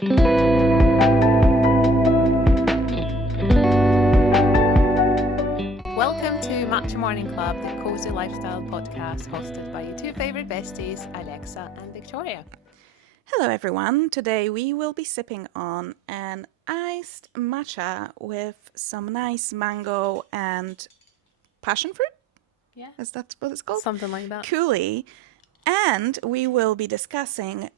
Welcome to Matcha Morning Club, the cozy lifestyle podcast hosted by your two favorite besties, Alexa and Victoria. Hello everyone, today we will be sipping on an iced matcha with some nice mango and passion fruit? Yeah. Is that what it's called? Something like that. Coulis. And we will be discussing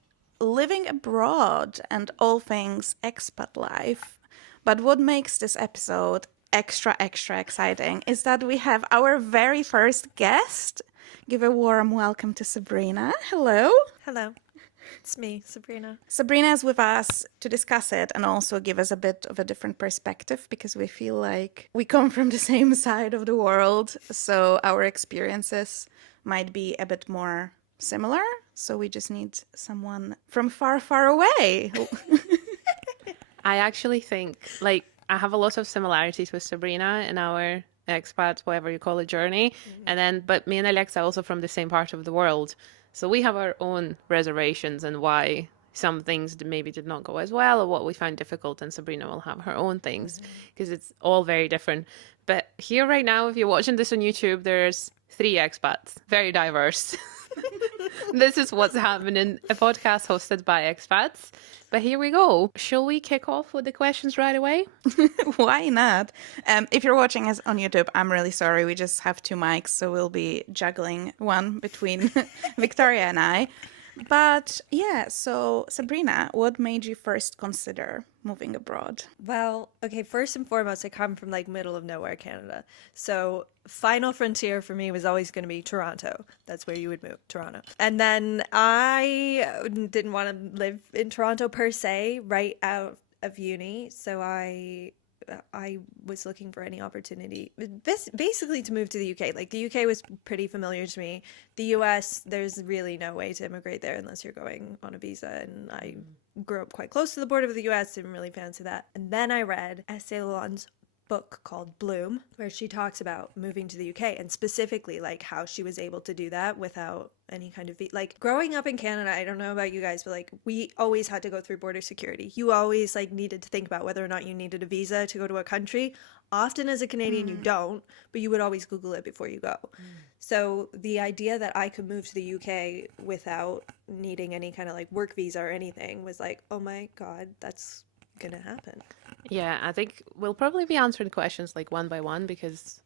living abroad and all things expat life. But what makes this episode extra exciting is that we have our very first guest. Give a warm welcome to Sabrina. Hello. Hello. It's me, Sabrina. Sabrina is with us to discuss it and also give us a bit of a different perspective because we feel like we come from the same side of the world. So our experiences might be a bit more similar. So we just need someone from far, far away. I actually think, I have a lot of similarities with Sabrina in our expat, whatever you call it, journey. Mm-hmm. But me and Alexa are also from the same part of the world. So we have our own reservations and why some things maybe did not go as well or what we find difficult, and Sabrina will have her own things because it's all very different. But here right now, if you're watching this on YouTube, there's 3 expats, very diverse. This is what's happening, a podcast hosted by expats. But here we go. Shall we kick off with the questions right away? Why not? If you're watching us on YouTube, I'm really sorry. We just have 2 mics, so we'll be juggling one between Victoria and I. But yeah, so Sabrina, what made you first consider moving abroad? Well, okay, first and foremost, I come from middle of nowhere, Canada. So final frontier for me was always going to be Toronto. That's where you would move, Toronto. And then I didn't want to live in Toronto per se right out of uni. So I was looking for any opportunity, basically to move to the UK. The UK was pretty familiar to me. The US, there's really no way to immigrate there unless you're going on a visa. And I grew up quite close to the border of the US, didn't really fancy that. And then I read Estee Lalonde's book called Bloom, where she talks about moving to the UK and specifically how she was able to do that without any kind of growing up in Canada. I don't know about you guys, but we always had to go through border security. You always needed to think about whether or not you needed a visa to go to a country. Often as a Canadian you don't, but you would always Google it before you go. So the idea that I could move to the UK without needing any kind of work visa or anything was oh my god, that's gonna happen. Yeah, I think we'll probably be answering questions one by one because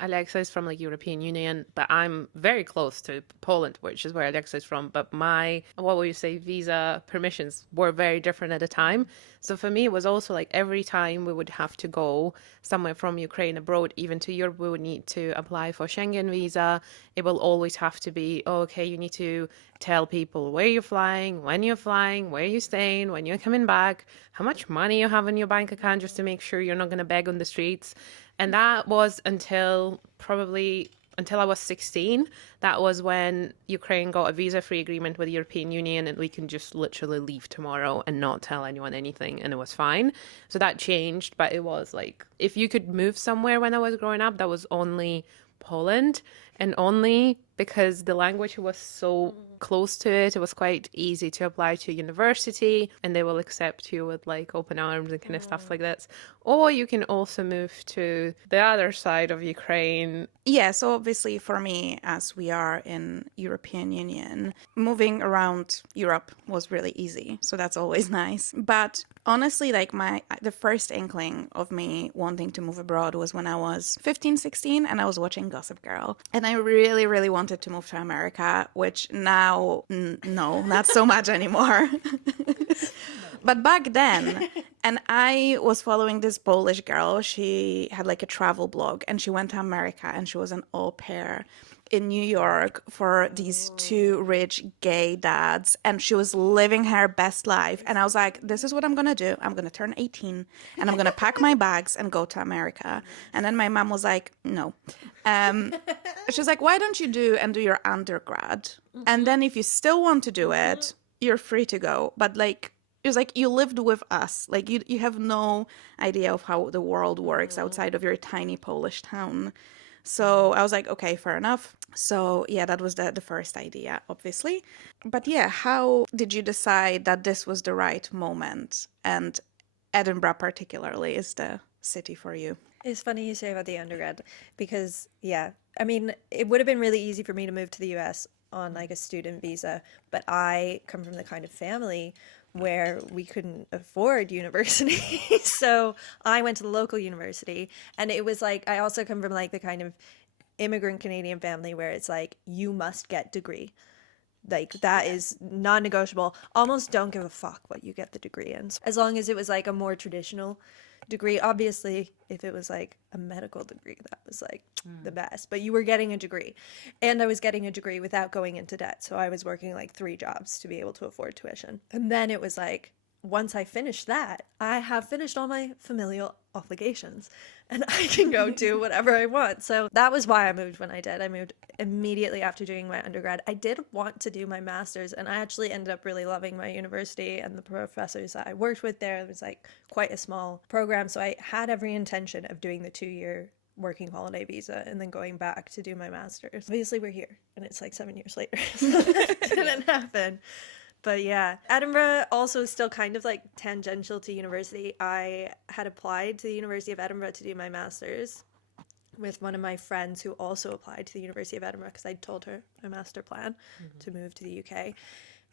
Alexa is from European Union, but I'm very close to Poland, which is where Alexa is from. But my, visa permissions were very different at the time. So for me, it was also every time we would have to go somewhere from Ukraine abroad, even to Europe, we would need to apply for Schengen visa. It will always have to be, you need to tell people where you're flying, when you're flying, where you're staying, when you're coming back, how much money you have in your bank account, just to make sure you're not going to beg on the streets. And that was until I was 16. That was when Ukraine got a visa-free agreement with the European Union and we can just literally leave tomorrow and not tell anyone anything, and it was fine. So that changed, but it was if you could move somewhere when I was growing up, that was only Poland, and only because the language was so close to it. It was quite easy to apply to university and they will accept you with open arms and kind of stuff like that. Or you can also move to the other side of Ukraine. Yeah, so obviously for me, as we are in European Union, moving around Europe was really easy. So that's always nice. But honestly, the first inkling of me wanting to move abroad was when I was 15, 16 and I was watching Gossip Girl. And I really, really wanted to move to America, which now, no, not so much anymore. But back then, and I was following this Polish girl. She had a travel blog and she went to America and she was an au pair in New York for these 2 rich gay dads, and she was living her best life. And I was like, this is what I'm gonna do. I'm gonna turn 18 and I'm gonna pack my bags and go to America. And then my mom was like, no. She's like, why don't you do your undergrad? And then if you still want to do it, you're free to go. But it was you lived with us. You have no idea of how the world works outside of your tiny Polish town. So I was like, okay, fair enough. So yeah, that was the first idea, obviously. But yeah, how did you decide that this was the right moment? And Edinburgh particularly is the city for you? It's funny you say about the undergrad because, yeah, I mean, it would have been really easy for me to move to the US on like a student visa, but I come from the kind of family where we couldn't afford university. So I went to the local university, and it was like, I also come from like the kind of immigrant Canadian family where it's like, you must get degree. Like that is non-negotiable. Almost don't give a fuck what you get the degree in. As long as it was like a more traditional degree. Obviously, if it was like a medical degree, that was like the best. But you were getting a degree. And I was getting a degree without going into debt. So I was working like 3 jobs to be able to afford tuition. And then it was like, once I finished that, I have finished all my familial obligations and I can go do whatever I want. So that was why I moved when I did. I moved immediately after doing my undergrad. I did want to do my master's, and I actually ended up really loving my university and the professors that I worked with there. It was like quite a small program. So I had every intention of doing the 2-year working holiday visa and then going back to do my master's. Obviously we're here and it's like 7 years later. So that didn't happen. But yeah, Edinburgh also is still kind of like tangential to university. I had applied to the University of Edinburgh to do my master's with one of my friends who also applied to the University of Edinburgh because I told her my master plan to move to the UK.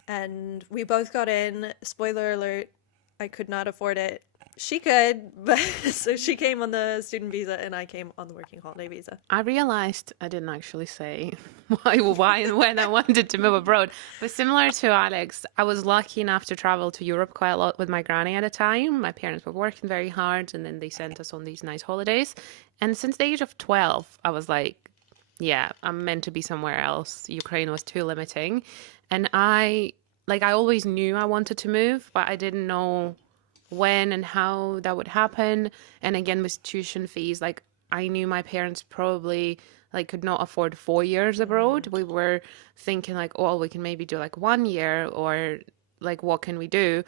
And we both got in. Spoiler alert, I could not afford it. She could, but so she came on the student visa and I came on the working holiday visa. I realized I didn't actually say why and when I wanted to move abroad. But similar to Alex, I was lucky enough to travel to Europe quite a lot with my granny at a time. My parents were working very hard and then they sent us on these nice holidays. And since the age of 12, I was like, yeah, I'm meant to be somewhere else. Ukraine was too limiting. And I always knew I wanted to move, but I didn't know when and how that would happen. And again, with tuition fees, like I knew my parents probably like could not afford 4 years abroad. We were thinking like, oh, we can maybe do like 1 year, or like what can we do?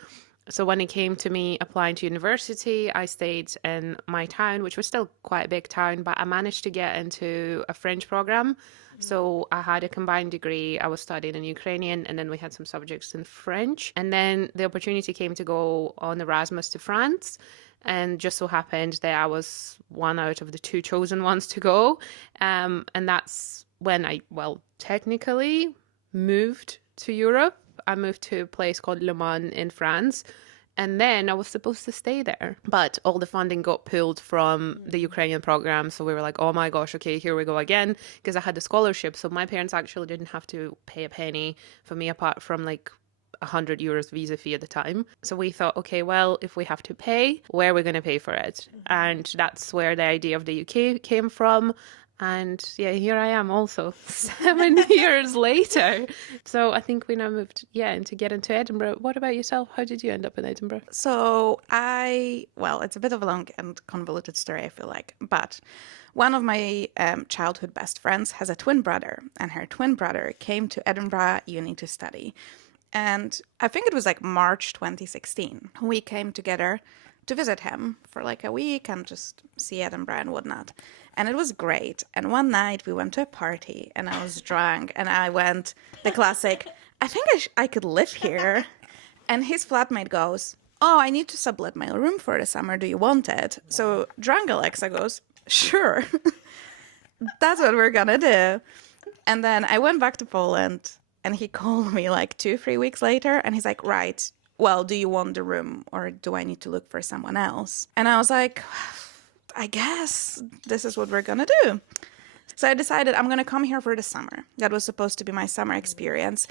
So when it came to me applying to university, I stayed in my town, which was still quite a big town, but I managed to get into a French program. So I had a combined degree. I was studying in Ukrainian, and then we had some subjects in French. And then the opportunity came to go on Erasmus to France. And just so happened that I was one out of the 2 chosen ones to go. And that's when I, technically moved to Europe. I moved to a place called Le Mans in France. And then I was supposed to stay there. But all the funding got pulled from the Ukrainian program. So we were like, oh my gosh, okay, here we go again. Because I had the scholarship. So my parents actually didn't have to pay a penny for me apart from like €100 visa fee at the time. So we thought, okay, well, if we have to pay, where are we going to pay for it? And that's where the idea of the UK came from. And yeah, here I am also 7 years later. So I think we now moved, to get into Edinburgh. What about yourself? How did you end up in Edinburgh? So it's a bit of a long and convoluted story, I feel like. But one of my childhood best friends has a twin brother, and her twin brother came to Edinburgh Uni to study. And I think it was like March 2016. We came together to visit him for like a week and just see Edinburgh and whatnot. And it was great. And one night we went to a party and I was drunk and I went the classic, I think I could live here. And his flatmate goes, oh, I need to sublet my room for the summer. Do you want it? So drunk Alexa goes, sure. That's what we're gonna do. And then I went back to Poland and he called me like 2-3 weeks later and he's like, right, well, do you want the room or do I need to look for someone else? And I was like, I guess this is what we're going to do. So I decided I'm going to come here for the summer. That was supposed to be my summer experience.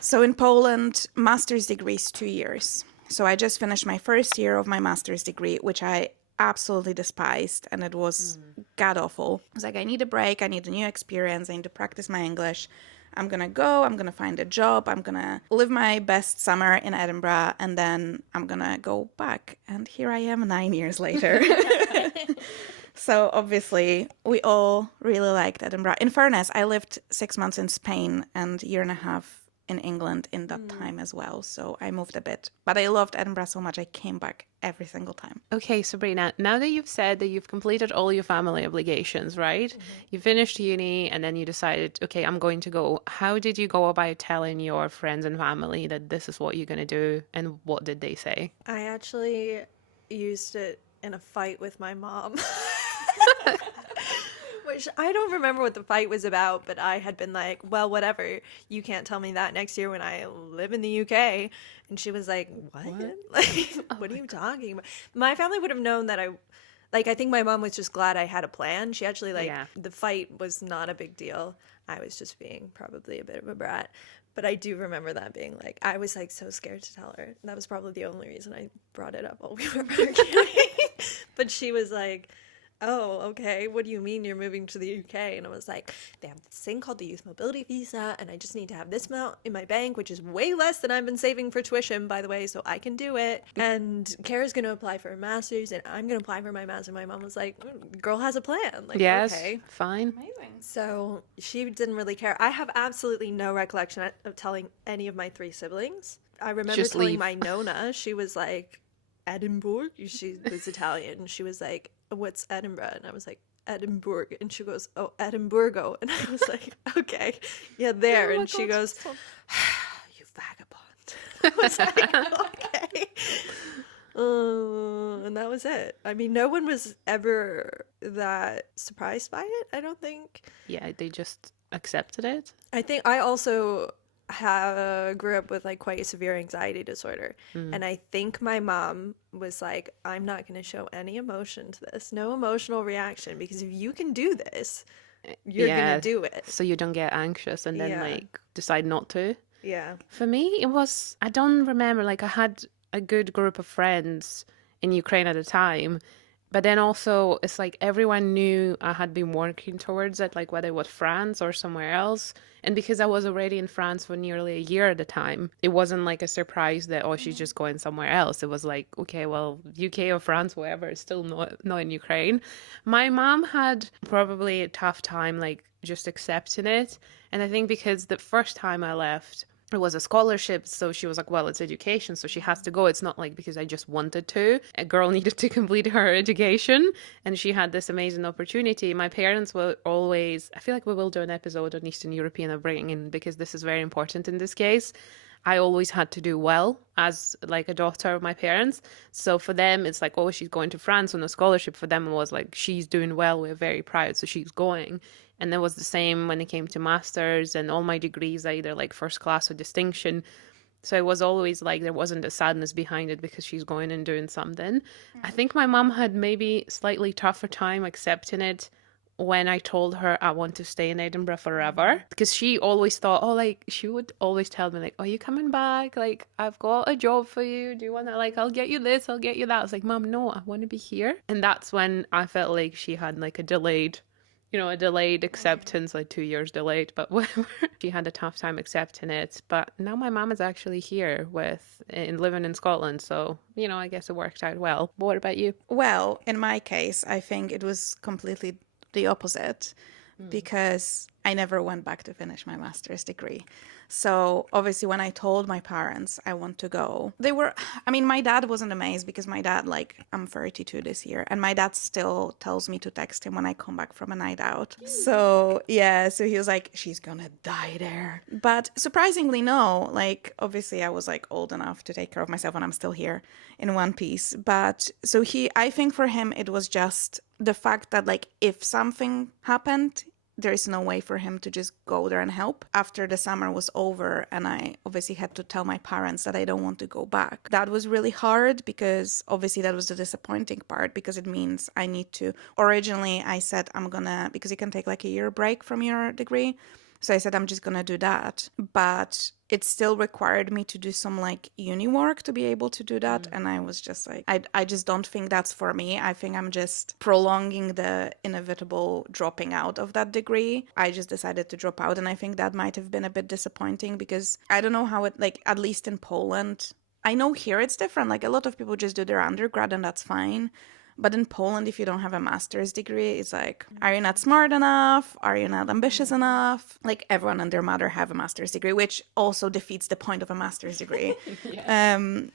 So in Poland, master's degree is 2 years. So I just finished my first year of my master's degree, which I absolutely despised. And it was god awful. I was like, I need a break. I need a new experience. I need to practice my English. I'm going to go, I'm going to find a job, I'm going to live my best summer in Edinburgh, and then I'm going to go back. And here I am 9 years later. So obviously, we all really liked Edinburgh. In fairness, I lived 6 months in Spain and a year and a half in England in that time as well. So I moved a bit. But I loved Edinburgh so much I came back every single time. Okay, Sabrina, now that you've said that you've completed all your family obligations, right? You finished uni and then you decided, okay, I'm going to go. How did you go about telling your friends and family that this is what you're going to do? And what did they say? I actually used it in a fight with my mom. Which I don't remember what the fight was about, but I had been like, well, whatever. You can't tell me that next year when I live in the UK. And she was like, what? Like, what are you talking about? My family would have known that I think my mom was just glad I had a plan. She actually, the fight was not a big deal. I was just being probably a bit of a brat. But I do remember that being like, I was like so scared to tell her. That was probably the only reason I brought it up while we were arguing. But she was like, oh, okay, what do you mean you're moving to the UK? And I was like, they have this thing called the youth mobility visa, and I just need to have this amount in my bank, which is way less than I've been saving for tuition, by the way, so I can do it. And Kara's going to apply for a master's, and I'm going to apply for my master's. My mom was like, girl has a plan. Like, yes, okay. Fine. Amazing. So she didn't really care. I have absolutely no recollection of telling any of my 3 siblings. I remember Just telling leave. my Nona, she was like, Edinburgh? She was Italian. She was like, what's Edinburgh? And I was like, Edinburgh. And she goes, oh, Edinburgh. And I was like, okay, yeah, there. Oh my and she God, goes, so- you vagabond. I was like, okay. And that was it. I mean, no one was ever that surprised by it, I don't think. Yeah, they just accepted it. I think I also grew up with like quite a severe anxiety disorder, and I think my mom was like, I'm not going to show any emotion to this, no emotional reaction, because if you can do this, you're going to do it. So you don't get anxious and then Yeah. like decide not to. Yeah. For me, it was, I don't remember, like I had a good group of friends in Ukraine at the time, but then also it's like everyone knew I had been working towards it, like whether it was France or somewhere else. And because I was already in France for nearly a year at the time, it wasn't like a surprise that, oh, she's just going somewhere else. It was like, okay, well, UK or France, wherever, it's still not in Ukraine. My mom had probably a tough time, like just accepting it. And I think because the first time I left, it was a scholarship, so she was like, well, it's education, so she has to go. It's not like because I just wanted to. A girl needed to complete her education, and she had this amazing opportunity. My parents were always, I feel like we will do an episode on Eastern European upbringing because this is very important in this case. I always had to do well as like a daughter of my parents. So for them, it's like, oh, she's going to France on a scholarship. For them, it was like, she's doing well. We're very proud. So she's going. And it was the same when it came to masters, and all my degrees, either like first class or distinction. So it was always like there wasn't a sadness behind it because she's going and doing something. I think my mom had maybe slightly tougher time accepting it when I told her I want to stay in Edinburgh forever, because she always thought, oh, like she would always tell me like, oh, you coming back? Like, I've got a job for you. Do you want to, like, I'll get you this, I'll get you that. I was like, Mom, no, I want to be here. And that's when I felt like she had like a delayed acceptance, like 2 years delayed, but whatever. She had a tough time accepting it. But now my mom is actually here living in Scotland. So, I guess it worked out well. But what about you? Well, in my case, I think it was completely the opposite because I never went back to finish my master's degree. So obviously when I told my parents I want to go, my dad wasn't amazed because my dad, like, I'm 32 this year, and my dad still tells me to text him when I come back from a night out. So yeah, so he was like, she's gonna die there. But surprisingly, no, like, obviously I was like old enough to take care of myself and I'm still here in one piece. But so I think for him, it was just the fact that, like, if something happened, there is no way for him to just go there and help. After the summer was over and I obviously had to tell my parents that I don't want to go back, that was really hard because obviously that was the disappointing part, because it means I need to, originally I said because you can take like a year break from your degree. So I said, I'm just going to do that. But it still required me to do some like uni work to be able to do that. And I was just like, I just don't think that's for me. I think I'm just prolonging the inevitable dropping out of that degree. I just decided to drop out. And I think that might have been a bit disappointing because I don't know how it, like, at least in Poland, I know here it's different. Like, a lot of people just do their undergrad and that's fine. But in Poland, if you don't have a master's degree, it's like, are you not smart enough? Are you not ambitious enough? Like everyone and their mother have a master's degree, which also defeats the point of a master's degree.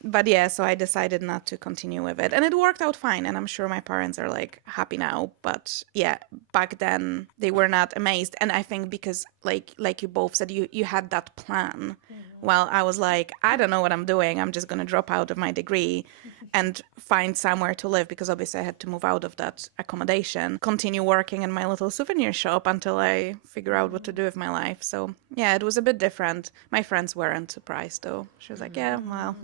But yeah, so I decided not to continue with it. And it worked out fine. And I'm sure my parents are like happy now. But yeah, back then they were not amazed. And I think because like you both said, you had that plan. While I was like, I don't know what I'm doing. I'm just going to drop out of my degree and find somewhere to live, because obviously I had to move out of that accommodation, continue working in my little souvenir shop until I figure out what to do with my life. So yeah, it was a bit different. My friends weren't surprised though. She was like, yeah, well,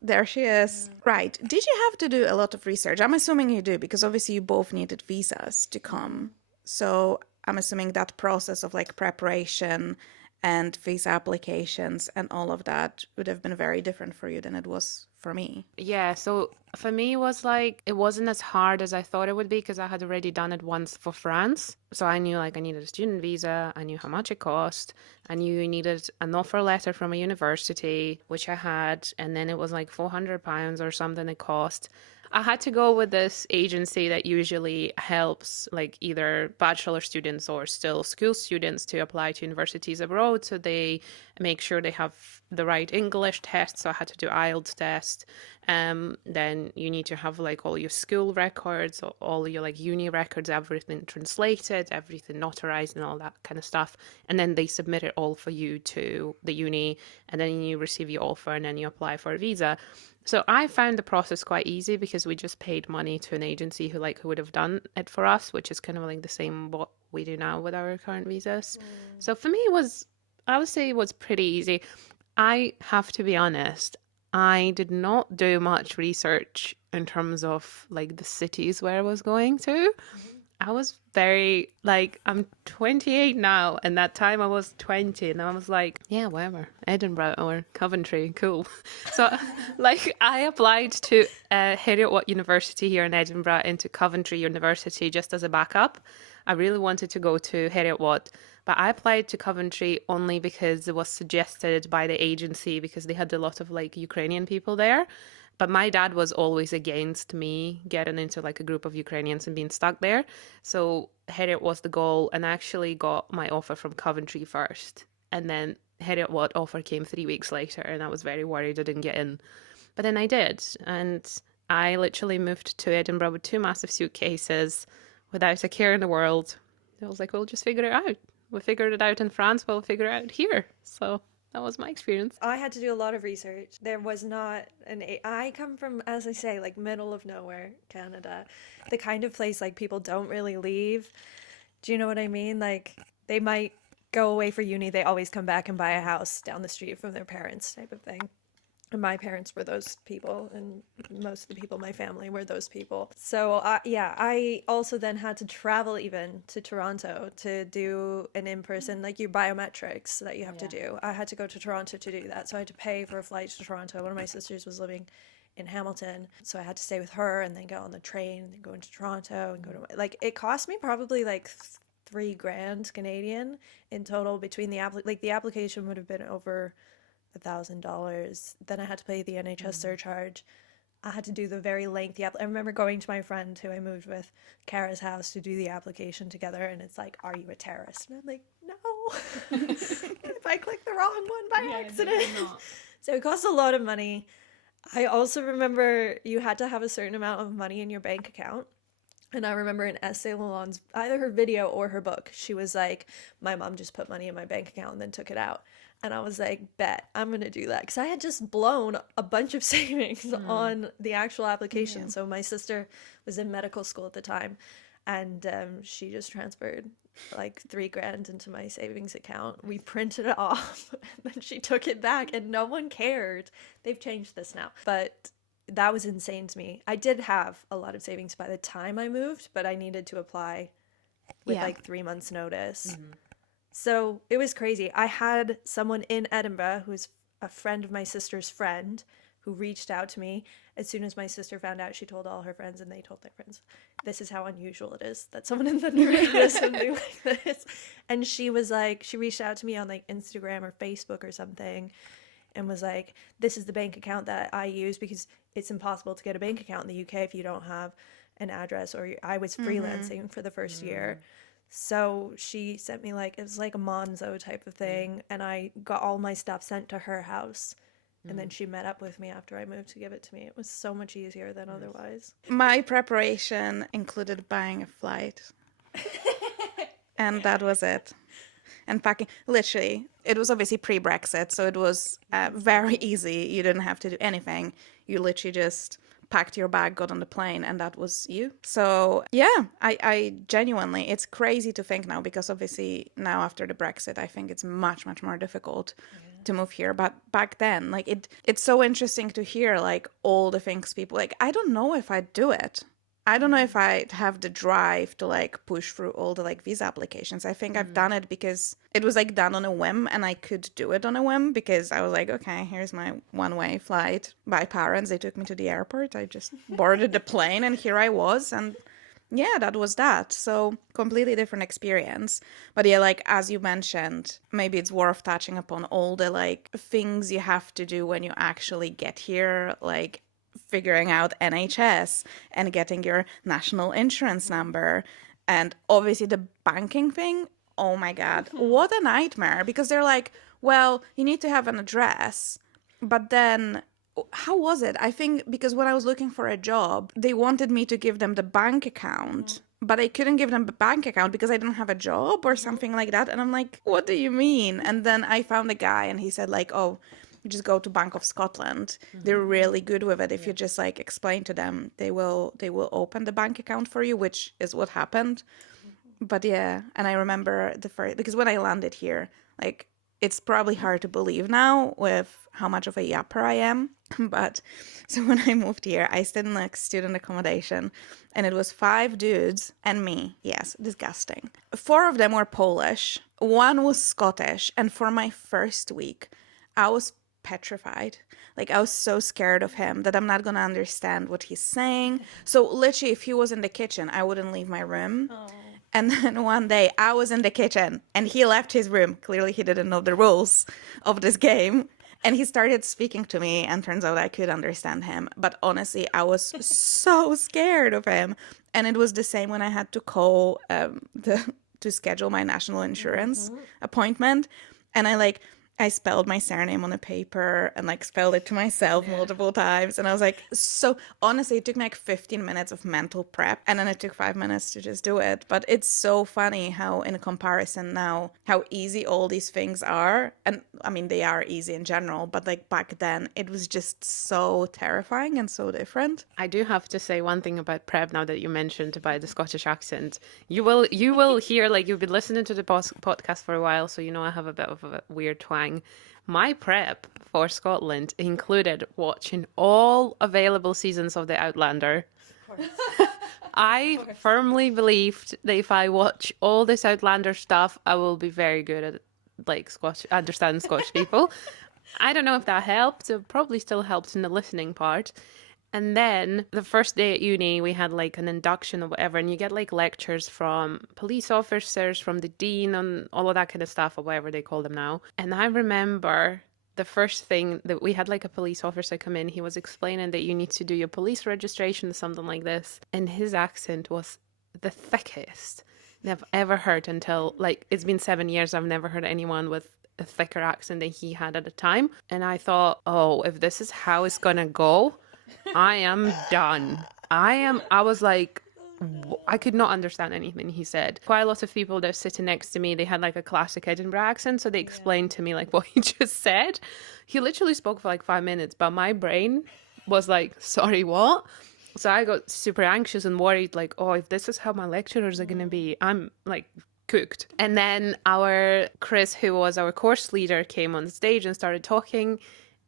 there she is. Right. Did you have to do a lot of research? I'm assuming you do, because obviously you both needed visas to come. So I'm assuming that process of like preparation and visa applications and all of that would have been very different for you than it was for me. Yeah, so for me, it was like, it wasn't as hard as I thought it would be, because I had already done it once for France. So I knew like I needed a student visa, I knew how much it cost, I knew you needed an offer letter from a university, which I had, and then it was like £400 or something it cost. I had to go with this agency that usually helps like either bachelor students or still school students to apply to universities abroad. So they make sure they have the right English test. So I had to do IELTS test. Then you need to have like all your school records, all your like uni records, everything translated, everything notarized and all that kind of stuff. And then they submit it all for you to the uni, and then you receive your offer and then you apply for a visa. So I found the process quite easy, because we just paid money to an agency who would have done it for us, which is kind of like the same what we do now with our current visas. So for me, I would say it was pretty easy. I have to be honest, I did not do much research in terms of like the cities where I was going to. I was very like, I'm 28 now, and that time I was 20, and I was like, yeah, wherever, Edinburgh or Coventry, cool. So like I applied to Heriot University here in Edinburgh into Coventry University just as a backup. I really wanted to go to Heriot, but I applied to Coventry only because it was suggested by the agency, because they had a lot of like Ukrainian people there. But my dad was always against me getting into like a group of Ukrainians and being stuck there. So Heriot was the goal, and I actually got my offer from Coventry first. And then Heriot offer came 3 weeks later, and I was very worried I didn't get in. But then I did. And I literally moved to Edinburgh with 2 massive suitcases without a care in the world. I was like, we'll just figure it out. We figured it out in France, we'll figure it out here. So that was my experience. I had to do a lot of research. There was not I come from, as I say, like middle of nowhere, Canada. The kind of place like people don't really leave. Do you know what I mean? Like they might go away for uni. They always come back and buy a house down the street from their parents, type of thing. And my parents were those people, and most of the people in my family were those people. So, I also then had to travel even to Toronto to do an in-person, like your biometrics that you have to do. I had to go to Toronto to do that. So I had to pay for a flight to Toronto. One of my sisters was living in Hamilton, so I had to stay with her and then get on the train and then go into Toronto and go to, like, it cost me probably like $3,000 Canadian in total between the application would have been over $1,000. Then I had to pay the NHS surcharge. I had to do the very lengthy I remember going to my friend who I moved with, Kara's house, to do the application together, and it's like, are you a terrorist? And I'm like, no. If I click the wrong one by accident. So it cost a lot of money. I also remember you had to have a certain amount of money in your bank account. And I remember in Estée Lalonde's, either her video or her book, she was like, my mom just put money in my bank account and then took it out. And I was like, bet, I'm going to do that. Because I had just blown a bunch of savings on the actual application. So my sister was in medical school at the time. And she just transferred like $3,000 into my savings account. We printed it off. And then she took it back. And no one cared. They've changed this now. But that was insane to me. I did have a lot of savings by the time I moved. But I needed to apply with like 3 months notice. So it was crazy. I had someone in Edinburgh who's a friend of my sister's friend who reached out to me. As soon as my sister found out, she told all her friends and they told their friends. This is how unusual it is that someone in the news does something like this. And she was like, she reached out to me on like Instagram or Facebook or something. and was like, this is the bank account that I use, because it's impossible to get a bank account in the UK if you don't have an address, or I was freelancing for the first year. So she sent me like, it was like a Monzo type of thing, and I got all my stuff sent to her house. And then she met up with me after I moved to give it to me. It was so much easier than otherwise. My preparation included buying a flight. And that was it. And packing, literally, it was obviously pre-Brexit, so it was very easy. You didn't have to do anything. You literally just packed your bag, got on the plane, and that was you. So yeah, I genuinely, it's crazy to think now, because obviously now after the Brexit, I think it's much, much more difficult to move here. But back then, like it's so interesting to hear like all the things people, like, I don't know if I'd do it. I don't know if I'd have the drive to like push through all the like visa applications. I think I've done it because it was like done on a whim, and I could do it on a whim because I was like, okay, here's my one-way flight by parents. They took me to the airport. I just boarded the plane and here I was. And yeah, that was that. So completely different experience. But yeah, like as you mentioned, maybe it's worth touching upon all the like things you have to do when you actually get here, like figuring out NHS and getting your national insurance number. And obviously the banking thing, oh my God, what a nightmare. Because they're like, well, you need to have an address. But then how was it? I think because when I was looking for a job, they wanted me to give them the bank account, but I couldn't give them the bank account because I didn't have a job or something like that. And I'm like, what do you mean? And then I found a guy and he said like, oh, you just go to Bank of Scotland. They're really good with it. If you just like explain to them, they will open the bank account for you, which is what happened. But yeah, and I remember the first, because when I landed here, like it's probably hard to believe now with how much of a yapper I am. But so when I moved here, I stayed in like student accommodation, and it was 5 dudes and me. Yes, disgusting. 4 of them were Polish. 1 was Scottish. And for my first week, I was petrified. Like I was so scared of him that I'm not gonna understand what he's saying. So literally, if he was in the kitchen, I wouldn't leave my room. And then one day I was in the kitchen and he left his room. Clearly he didn't know the rules of this game. And he started speaking to me, and turns out I could understand him. But honestly, I was so scared of him. And it was the same when I had to call to schedule my national insurance appointment. And I spelled my surname on a paper and like spelled it to myself multiple times. And I was like, so honestly, it took me like 15 minutes of mental prep, and then it took 5 minutes to just do it. But it's so funny how in comparison now, how easy all these things are. And I mean, they are easy in general, but like back then it was just so terrifying and so different. I do have to say one thing about prep now that you mentioned about the Scottish accent. You will hear, like, you've been listening to the podcast for a while, so you know I have a bit of a weird twang. My prep for Scotland included watching all available seasons of The Outlander. I firmly believed that if I watch all this Outlander stuff, I will be very good at like understanding Scottish people. I don't know if that helped. It probably still helped in the listening part. And then the first day at uni, we had like an induction or whatever, and you get like lectures from police officers, from the dean, and all of that kind of stuff, or whatever they call them now. And I remember the first thing that we had like a police officer come in, he was explaining that you need to do your police registration or something like this. And his accent was the thickest I've ever heard until like, it's been 7 years. I've never heard anyone with a thicker accent than he had at the time. And I thought, oh, if this is how it's going to go, I am done. I was like, I could not understand anything he said. Quite a lot of people that were sitting next to me, they had like a classic Edinburgh accent, so they explained to me like what he just said. He literally spoke for like 5 minutes, but my brain was like, sorry, what? So I got super anxious and worried, like, oh, if this is how my lecturers are going to be, I'm like cooked. And then our Chris, who was our course leader, came on stage and started talking.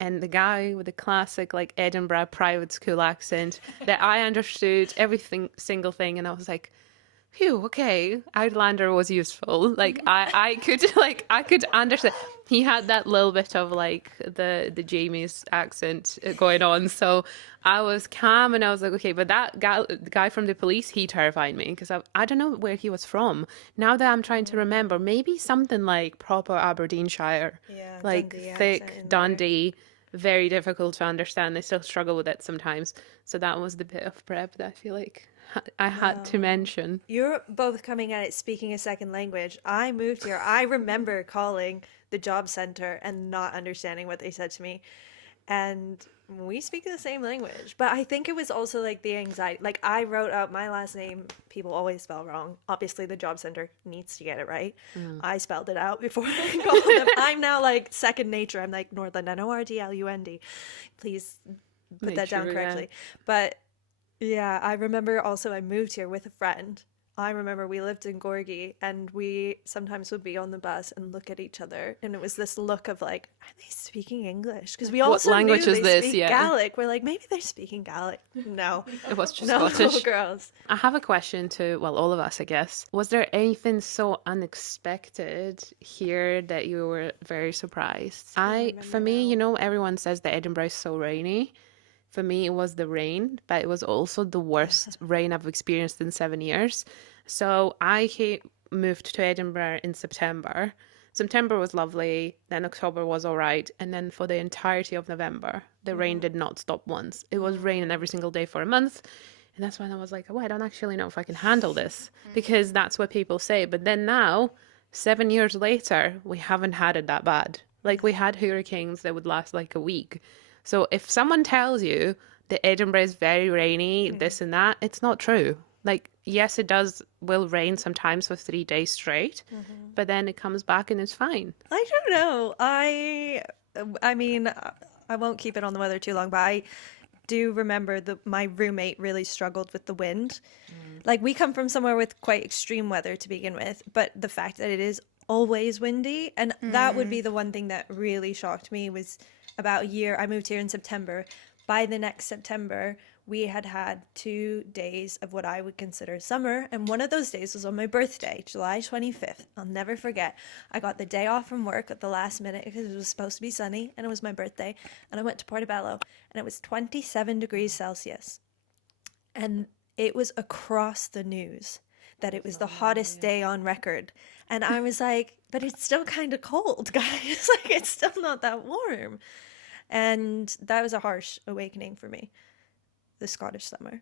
And the guy with the classic like Edinburgh private school accent that I understood every single thing. And I was like, phew, okay, Outlander was useful. Like I could understand. He had that little bit of like the Jamie's accent going on, so I was calm and I was like, okay. But that guy from the police, he terrified me because I don't know where he was from. Now that I'm trying to remember, maybe something like proper Aberdeenshire, Yeah, like Dundee accent thick in there. Dundee. Very difficult to understand. I still struggle with it sometimes. So that was the bit of prep that I feel like I had to mention. You're both coming at it speaking a second language. I moved here. I remember calling the job center and not understanding what they said to me. And we speak the same language. But I think it was also like the anxiety. Like I wrote out my last name, people always spell wrong. Obviously the job center needs to get it right. I spelled it out before I called them. I'm now like second nature. I'm like Nordland, Nordlund. Please put Make that down sure, correctly. But yeah, I remember also I moved here with a friend. I remember we lived in Gorgie and we sometimes would be on the bus and look at each other and it was this look of like, are they speaking English? Because we also language knew is they this? speak Yeah. Gaelic. We're like, maybe they're speaking Gaelic. No. It was just No, Scottish. girls. I have a question to, well, all of us, I guess. Was there anything so unexpected here that you were very surprised? For me, you know, everyone says that Edinburgh is so rainy. For me, it was the rain, but it was also the worst rain I've experienced in 7 years. So moved to Edinburgh in September. September was lovely, then October was all right, and then for the entirety of November, the rain did not stop once. It was raining every single day for a month. And that's when I was like, oh, I don't actually know if I can handle this, because that's what people say. But then now, 7 years later, we haven't had it that bad. Like we had hurricanes that would last like a week. So if someone tells you that Edinburgh is very rainy, this and that, it's not true. Like, yes, will rain sometimes for 3 days straight, but then it comes back and it's fine. I don't know. I mean, I won't keep it on the weather too long, but I do remember my roommate really struggled with the wind. Like we come from somewhere with quite extreme weather to begin with, but the fact that it is always windy, and that would be the one thing that really shocked me was about a year. I moved here in September. By the next September, we had 2 days of what I would consider summer, and one of those days was on my birthday, July 25th. I'll never forget. I got the day off from work at the last minute because it was supposed to be sunny, and it was my birthday, and I went to Portobello, and it was 27 degrees Celsius, and it was across the news that it was the hottest day on record, and I was like, but it's still kind of cold, guys. Like, it's still not that warm. And that was a harsh awakening for me, the Scottish summer.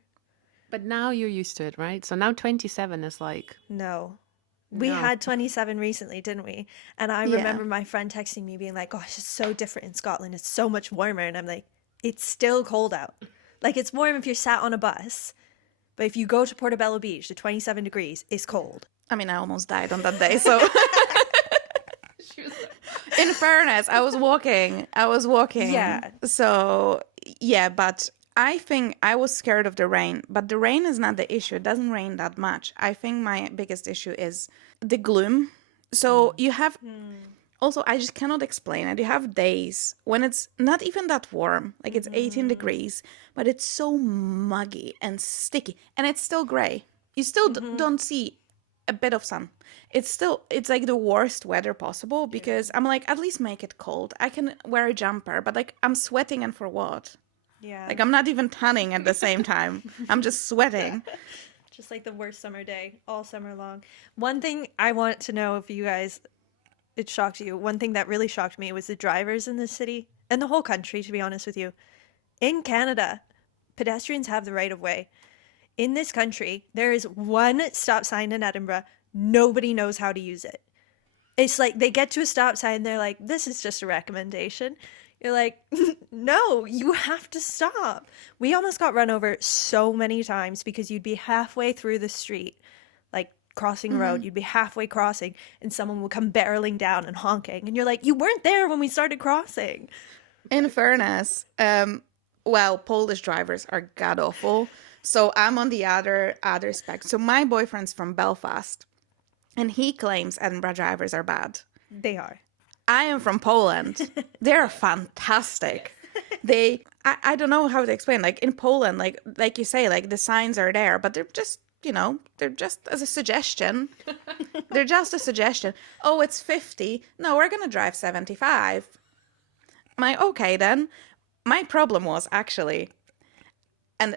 But now you're used to it, right? So now 27 is like... No. We had 27 recently, didn't we? And I remember my friend texting me being like, gosh, it's so different in Scotland. It's so much warmer. And I'm like, it's still cold out. Like, it's warm if you're sat on a bus. But if you go to Portobello Beach, the 27 degrees is cold. I mean, I almost died on that day, so... In fairness, I was walking. Yeah. So, yeah, but I think I was scared of the rain. But the rain is not the issue. It doesn't rain that much. I think my biggest issue is the gloom. So you have... Also, I just cannot explain it. You have days when it's not even that warm. Like, it's 18 degrees. But it's so muggy and sticky. And it's still gray. You still don't see a bit of sun. It's like the worst weather possible because I'm like, at least make it cold. I can wear a jumper, but like I'm sweating, and for what? Yeah. Like I'm not even tanning at the same time. I'm just sweating. Just like the worst summer day all summer long. One thing I want to know if you guys, it shocked you. One thing that really shocked me was the drivers in this city and the whole country, to be honest with you. In Canada, pedestrians have the right of way. In this country, there is one stop sign in Edinburgh. Nobody knows how to use it. It's like they get to a stop sign, they're like, this is just a recommendation. You're like, no, you have to stop. We almost got run over so many times because you'd be halfway through the street, like crossing a road, you'd be halfway crossing, and someone would come barreling down and honking. And you're like, you weren't there when we started crossing. In fairness, well, Polish drivers are god-awful. So I'm on the other spec. So my boyfriend's from Belfast, and he claims Edinburgh drivers are bad. They are. I am from Poland. They're fantastic. I don't know how to explain. Like in Poland, like you say, like the signs are there, but they're just they're just as a suggestion. They're just a suggestion. Oh, it's 50. No, we're going to drive 75. Okay, then. My problem was actually,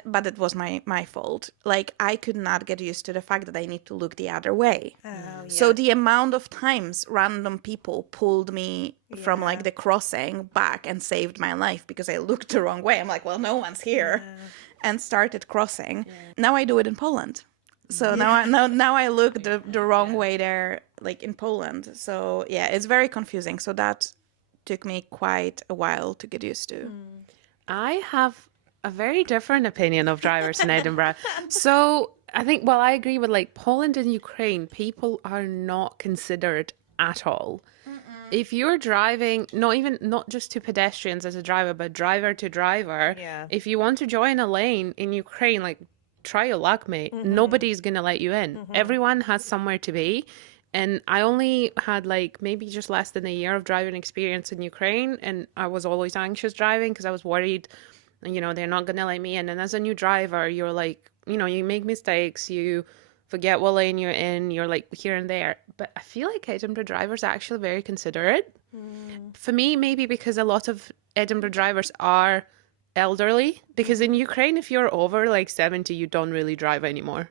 but it was my fault. Like, I could not get used to the fact that I need to look the other way. Oh, yeah. So the amount of times random people pulled me from like the crossing back and saved my life because I looked the wrong way. I'm like, well, no one's here, and started crossing. Now I do it in Poland. So now I look the wrong way there, like in Poland. So yeah, it's very confusing. So that took me quite a while to get used to. I have a very different opinion of drivers in Edinburgh. So I think, well, I agree with like Poland and Ukraine, people are not considered at all. If you're driving, not just to pedestrians as a driver, but driver to driver, if you want to join a lane in Ukraine, like, try your luck, mate. Nobody's going to let you in. Everyone has somewhere to be. And I only had like maybe just less than a year of driving experience in Ukraine. And I was always anxious driving because I was worried, they're not going to let me in. And as a new driver, you're like, you make mistakes, you forget what lane you're in, you're like here and there. But I feel like Edinburgh drivers are actually very considerate. For me, maybe because a lot of Edinburgh drivers are elderly, because in Ukraine, if you're over like 70, you don't really drive anymore.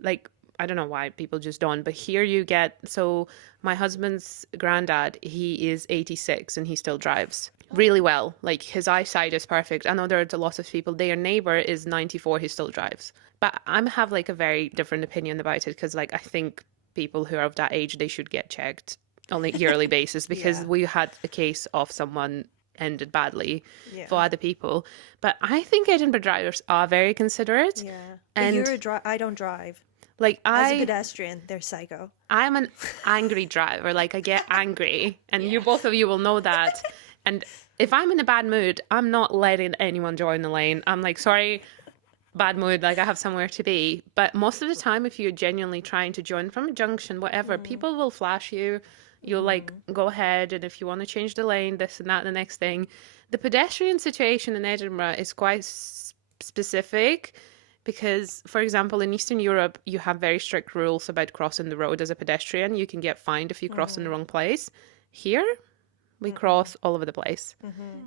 Like, I don't know why people just don't, but here you get, so my husband's granddad, he is 86 and he still drives really well. Like, his eyesight is perfect. I know there's a lot of people, their neighbor is 94, he still drives. But I have like a very different opinion about it, because like I think people who are of that age, they should get checked on a yearly basis, because we had a case of someone ended badly for other people. But I think Edinburgh drivers are very considerate. Yeah. And I don't drive. Like, As a pedestrian, they're psycho. I'm an angry driver. Like, I get angry, and both of you will know that. And if I'm in a bad mood, I'm not letting anyone join the lane. I'm like, sorry, bad mood, like I have somewhere to be. But most of the time, if you're genuinely trying to join from a junction, whatever, people will flash you. You'll like go ahead, and if you want to change the lane, this and that, the next thing. The pedestrian situation in Edinburgh is quite specific, because, for example, in Eastern Europe, you have very strict rules about crossing the road as a pedestrian. You can get fined if you cross in the wrong place. Here, we cross all over the place.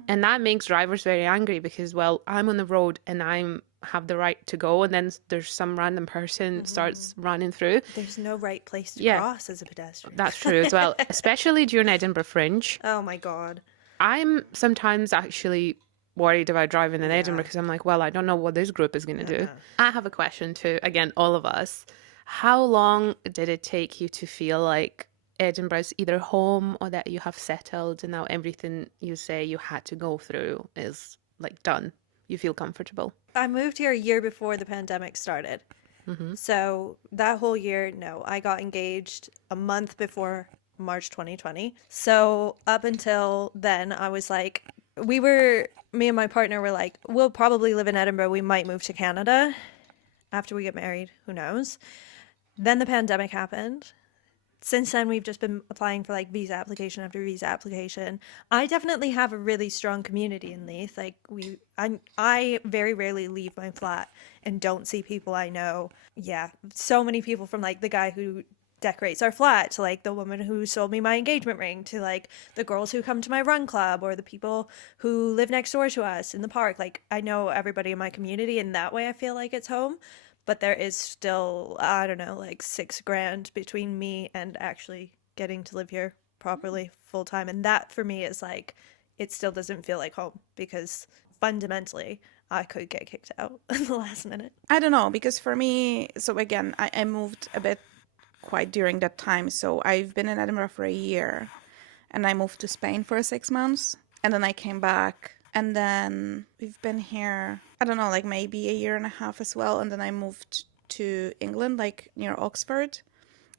And that makes drivers very angry because, well, I'm on the road and I have the right to go, and then there's some random person starts running through. There's no right place to cross as a pedestrian. That's true as well, especially during Edinburgh Fringe. Oh my God. I'm sometimes actually worried about driving in Edinburgh because I'm like, well, I don't know what this group is going to do. I have a question to, again, all of us. How long did it take you to feel like Edinburgh is either home or that you have settled and now everything you say you had to go through is like done? You feel comfortable? I moved here a year before the pandemic started. So that whole year, no, I got engaged a month before March 2020. So up until then, I was like, me and my partner were like, we'll probably live in Edinburgh. We might move to Canada after we get married. Who knows? Then the pandemic happened. Since then, we've just been applying for like visa application after visa application. I definitely have a really strong community in Leith. Like I very rarely leave my flat and don't see people I know. Yeah, so many people, from like the guy who decorates our flat to like the woman who sold me my engagement ring to like the girls who come to my run club or the people who live next door to us in the park. Like, I know everybody in my community, and that way I feel like it's home. But there is still, I don't know, like $6,000 between me and actually getting to live here properly full time. And that for me is like, it still doesn't feel like home, because fundamentally I could get kicked out in the last minute. I don't know, because for me, so again, I moved a bit quite during that time. So I've been in Edinburgh for a year, and I moved to Spain for 6 months, and then I came back. And then we've been here, I don't know, like maybe a year and a half as well. And then I moved to England, like near Oxford.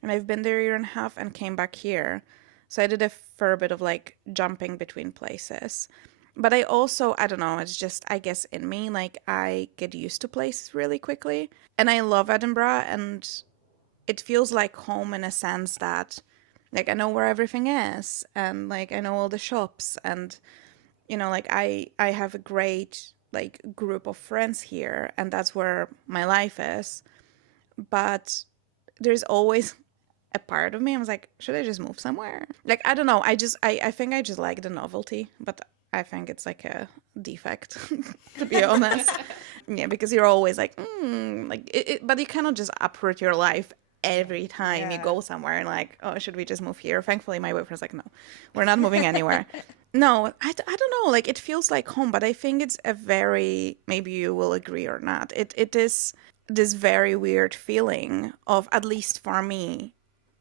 And I've been there a year and a half and came back here. So I did a fair bit of like jumping between places. But I also, I don't know, it's just, I guess in me, like I get used to places really quickly. And I love Edinburgh, and it feels like home in a sense that like I know where everything is, and like I know all the shops, and like I have a great like group of friends here, and that's where my life is. but there's always a part of me, I was like, should I just move somewhere? Like, I don't know. I think I just like the novelty, but I think it's like a defect, to be honest. Yeah, because you're always like, but you cannot just uproot your life every time you go somewhere and like, oh, should we just move here? Thankfully, my boyfriend's like, no, we're not moving anywhere. No, I don't know. Like, it feels like home, but I think it's a very, maybe you will agree or not. It is this very weird feeling of, at least for me,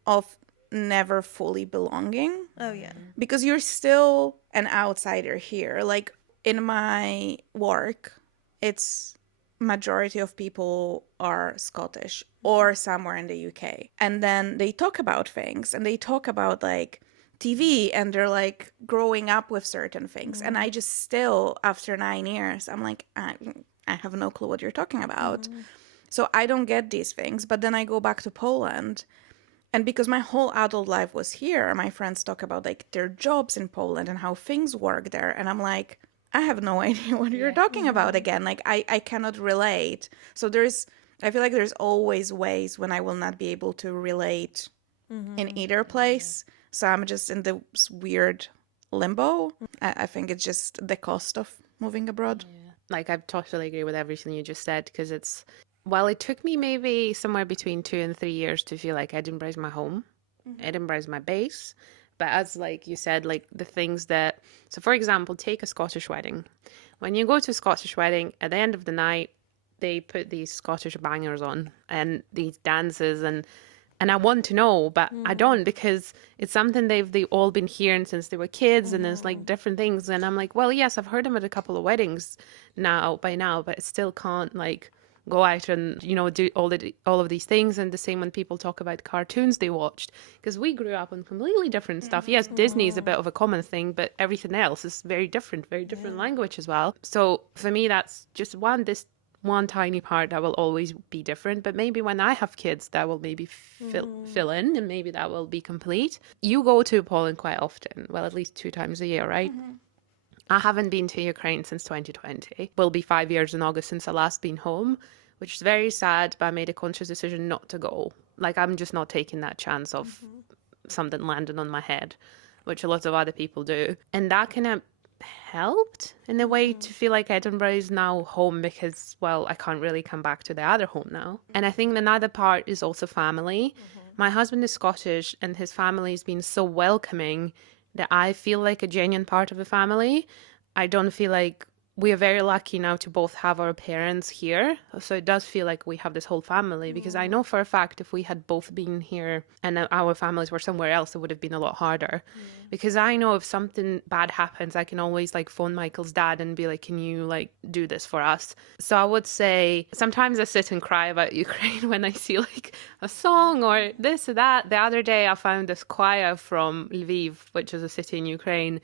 of never fully belonging. Oh, yeah. Because you're still an outsider here. Like, in my work, it's majority of people are Scottish or somewhere in the UK. And then they talk about things and they talk about like TV and they're like growing up with certain things. And I just still, after 9 years, I'm like, I have no clue what you're talking about. So I don't get these things. But then I go back to Poland. And because my whole adult life was here, my friends talk about like their jobs in Poland and how things work there. And I'm like, I have no idea what you're talking about again. Like, I cannot relate. So I feel like there's always ways when I will not be able to relate in either place. So I'm just in this weird limbo. I think it's just the cost of moving abroad. Yeah. Like, I totally agree with everything you just said, because well, it took me maybe somewhere between 2 and 3 years to feel like Edinburgh is my home. Edinburgh is my base. But as like you said, like the things that, so for example, take a Scottish wedding. When you go to a Scottish wedding, at the end of the night, they put these Scottish bangers on and these dances, and I want to know, but I don't, because it's something they've all been hearing since they were kids, and there's like different things, and I'm like, well, yes, I've heard them at a couple of weddings by now, but I still can't like go out and, you know, do all of these things. And the same when people talk about cartoons they watched, because we grew up on completely different stuff. Yes, Disney is a bit of a common thing, but everything else is very different language as well. So for me, that's just this one tiny part that will always be different. But maybe when I have kids, that will maybe fill in, and maybe that will be complete. You go to Poland quite often, well, at least 2 times a year, right? I haven't been to Ukraine since 2020. Will be 5 years in August since I last been home, which is very sad, but I made a conscious decision not to go. Like, I'm just not taking that chance of something landing on my head, which a lot of other people do. And that kind of helped in a way to feel like Edinburgh is now home, because, well, I can't really come back to the other home now. And I think another part is also family. My husband is Scottish, and his family has been so welcoming that I feel like a genuine part of the family. I don't feel like, we are very lucky now to both have our parents here. So it does feel like we have this whole family, because I know for a fact if we had both been here and our families were somewhere else, it would have been a lot harder. Because I know if something bad happens, I can always like phone Michael's dad and be like, can you like do this for us? So I would say sometimes I sit and cry about Ukraine when I see like a song or this or that. The other day I found this choir from Lviv, which is a city in Ukraine.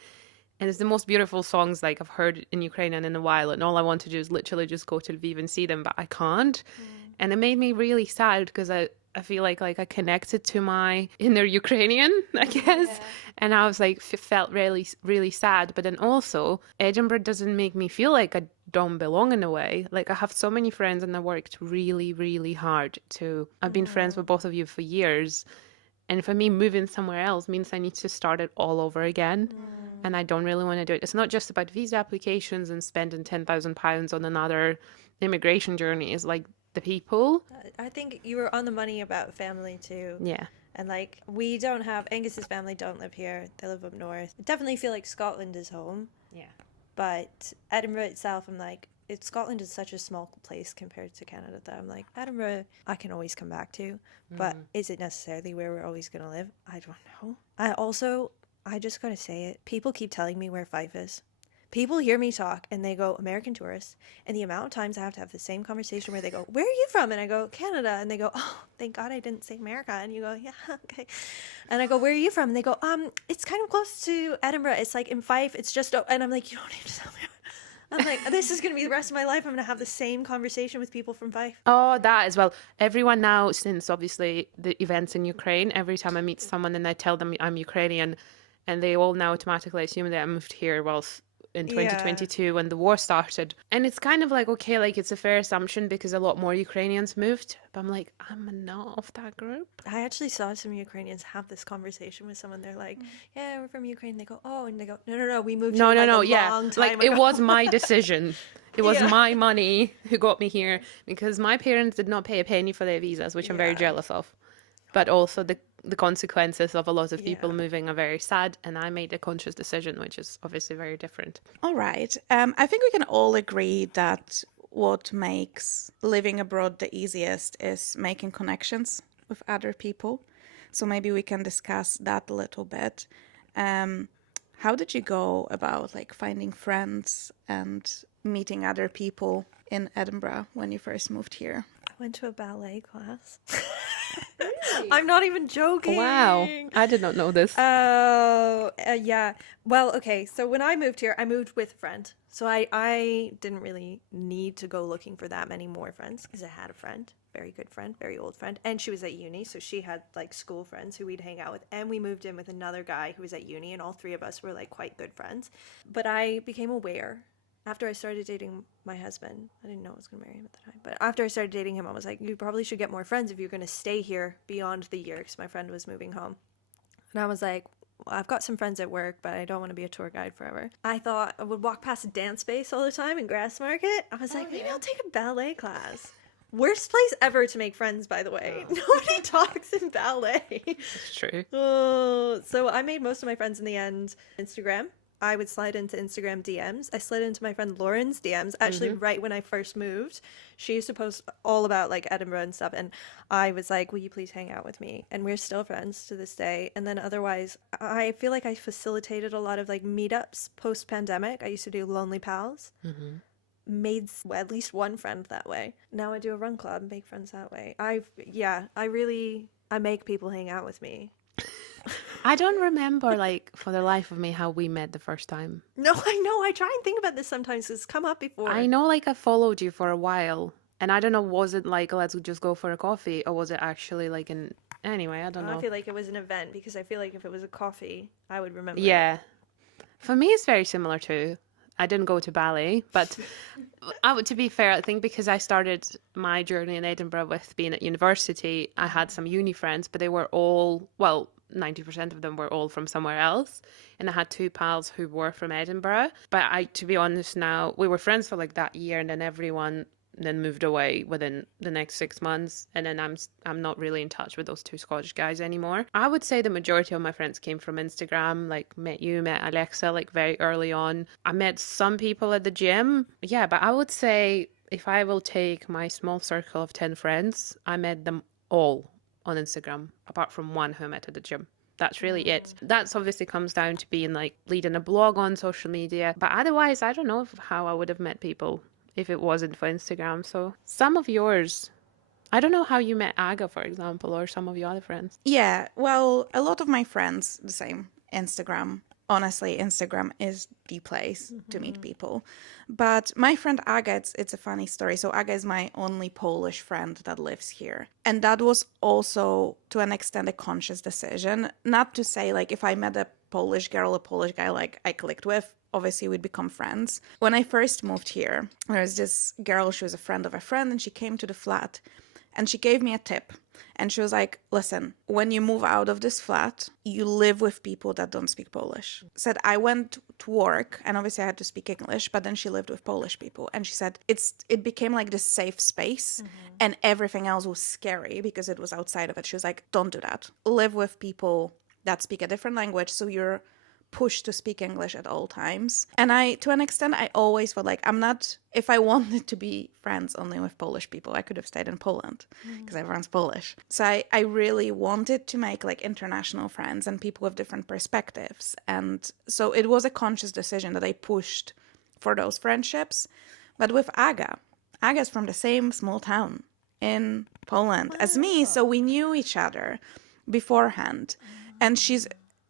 And it's the most beautiful songs like I've heard in Ukrainian in a while. And all I want to do is literally just go to Lviv and see them, but I can't. And it made me really sad, because I feel like I connected to my inner Ukrainian, I guess. And I was like, felt really, really sad. But then also, Edinburgh doesn't make me feel like I don't belong in a way. Like, I have so many friends and I worked really, really hard I've been friends with both of you for years. And for me, moving somewhere else means I need to start it all over again. And I don't really want to do it. It's not just about visa applications and spending £10,000 on another immigration journey. It's like the people. I think you were on the money about family too. Yeah. And like, we don't have, Angus's family don't live here. They live up north. I definitely feel like Scotland is home. Yeah. But Edinburgh itself, I'm like, Scotland is such a small place compared to Canada that I'm like, Edinburgh, I can always come back to. But is it necessarily where we're always going to live? I don't know. I just got to say it. People keep telling me where Fife is. People hear me talk and they go, American tourists. And the amount of times I have to have the same conversation where they go, where are you from? And I go, Canada. And they go, oh, thank God I didn't say America. And you go, yeah, okay. And I go, where are you from? And they go, it's kind of close to Edinburgh. It's like in Fife. It's just, and I'm like, you don't need to tell me. I'm like, this is going to be the rest of my life. I'm going to have the same conversation with people from Fife. Oh, that as well. Everyone now, since obviously the events in Ukraine, every time I meet someone and I tell them I'm Ukrainian, and they all now automatically assume that I moved here whilst in 2022 when the war started. And it's kind of like, okay, like it's a fair assumption because a lot more Ukrainians moved. But I'm like, I'm not of that group. I actually saw some Ukrainians have this conversation with someone. They're like, yeah, we're from Ukraine. They go, oh, and they go, no, we moved here like a long time like ago. it was my decision. It was my money who got me here because my parents did not pay a penny for their visas, which I'm very jealous of. But also the consequences of a lot of people moving are very sad, and I made a conscious decision, which is obviously very different. All right. I think we can all agree that what makes living abroad the easiest is making connections with other people. So maybe we can discuss that a little bit. How did you go about like finding friends and meeting other people in Edinburgh when you first moved here? I went to a ballet class. I'm not even joking. Wow. I did not know this. Oh, yeah. Well, okay. So when I moved here, I moved with a friend. So I didn't really need to go looking for that many more friends because I had a friend, very good friend, very old friend. And she was at uni. So she had like school friends who we'd hang out with. And we moved in with another guy who was at uni. And all three of us were like quite good friends. But I became aware after I started dating my husband. I didn't know I was going to marry him at the time. But after I started dating him, I was like, you probably should get more friends if you're going to stay here beyond the year, because my friend was moving home. And I was like, well, I've got some friends at work, but I don't want to be a tour guide forever. I thought I would walk past a dance space all the time in Grassmarket. I was like, maybe I'll take a ballet class. Worst place ever to make friends, by the way. Nobody talks in ballet. It's true. So I made most of my friends in the end Instagram. I would slide into Instagram DMs. I slid into my friend Lauren's DMs actually right when I first moved. She used to post all about like Edinburgh and stuff. And I was like, will you please hang out with me? And we're still friends to this day. And then otherwise, I feel like I facilitated a lot of like meetups post-pandemic. I used to do Lonely Pals. Made at least one friend that way. Now I do a run club, make friends that way. I make people hang out with me. I don't remember, like, for the life of me, how we met the first time. No, I know. I try and think about this sometimes. It's come up before. I know, like, I followed you for a while. And I don't know, was it like, let's just go for a coffee? Or was it actually like an... Anyway, I don't know. I feel like it was an event because I feel like if it was a coffee, I would remember it. For me, it's very similar too. I didn't go to ballet, but to be fair, I think because I started my journey in Edinburgh with being at university, I had some uni friends, but they were all, 90% of them were all from somewhere else. And I had two pals who were from Edinburgh. But to be honest now, we were friends for like that year, and then everyone then moved away within the next 6 months. And then I'm not really in touch with those two Scottish guys anymore. I would say the majority of my friends came from Instagram, like met Alexa, like very early on. I met some people at the gym. Yeah, but I would say if I will take my small circle of 10 friends, I met them all on Instagram, apart from one who I met at the gym. That's really it. That's obviously comes down to being like leading a blog on social media. But otherwise, I don't know how I would have met people if it wasn't for Instagram. So some of yours, I don't know how you met Aga, for example, or some of your other friends. Yeah, well, a lot of my friends, the same, Instagram. Honestly, Instagram is the place to meet people. But my friend Aga, it's a funny story. So Aga is my only Polish friend that lives here. And that was also, to an extent, a conscious decision. Not to say, like, if I met a Polish girl, a Polish guy, like, I clicked with, obviously we'd become friends. When I first moved here, there was this girl, she was a friend of a friend, and she came to the flat. And she gave me a tip. And she was like, listen, when you move out of this flat, you live with people that don't speak Polish. Said, I went to work and obviously I had to speak English, but then she lived with Polish people. And she said, it became like this safe space and everything else was scary because it was outside of it. She was like, don't do that. Live with people that speak a different language. So you're pushed to speak English at all times. And to an extent, I always felt like if I wanted to be friends only with Polish people, I could have stayed in Poland because everyone's Polish. So I really wanted to make like international friends and people with different perspectives. And so it was a conscious decision that I pushed for those friendships. But with Aga's from the same small town in Poland as me. So we knew each other beforehand. And she's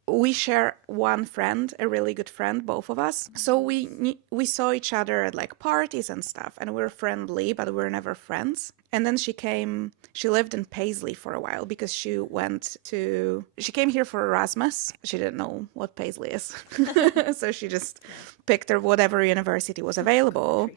we share one friend, a really good friend, both of us. So we saw each other at like parties and stuff, and we were friendly, but we were never friends. And then she lived in Paisley for a while because she came here for Erasmus. She didn't know what Paisley is. So she just picked her whatever university was available.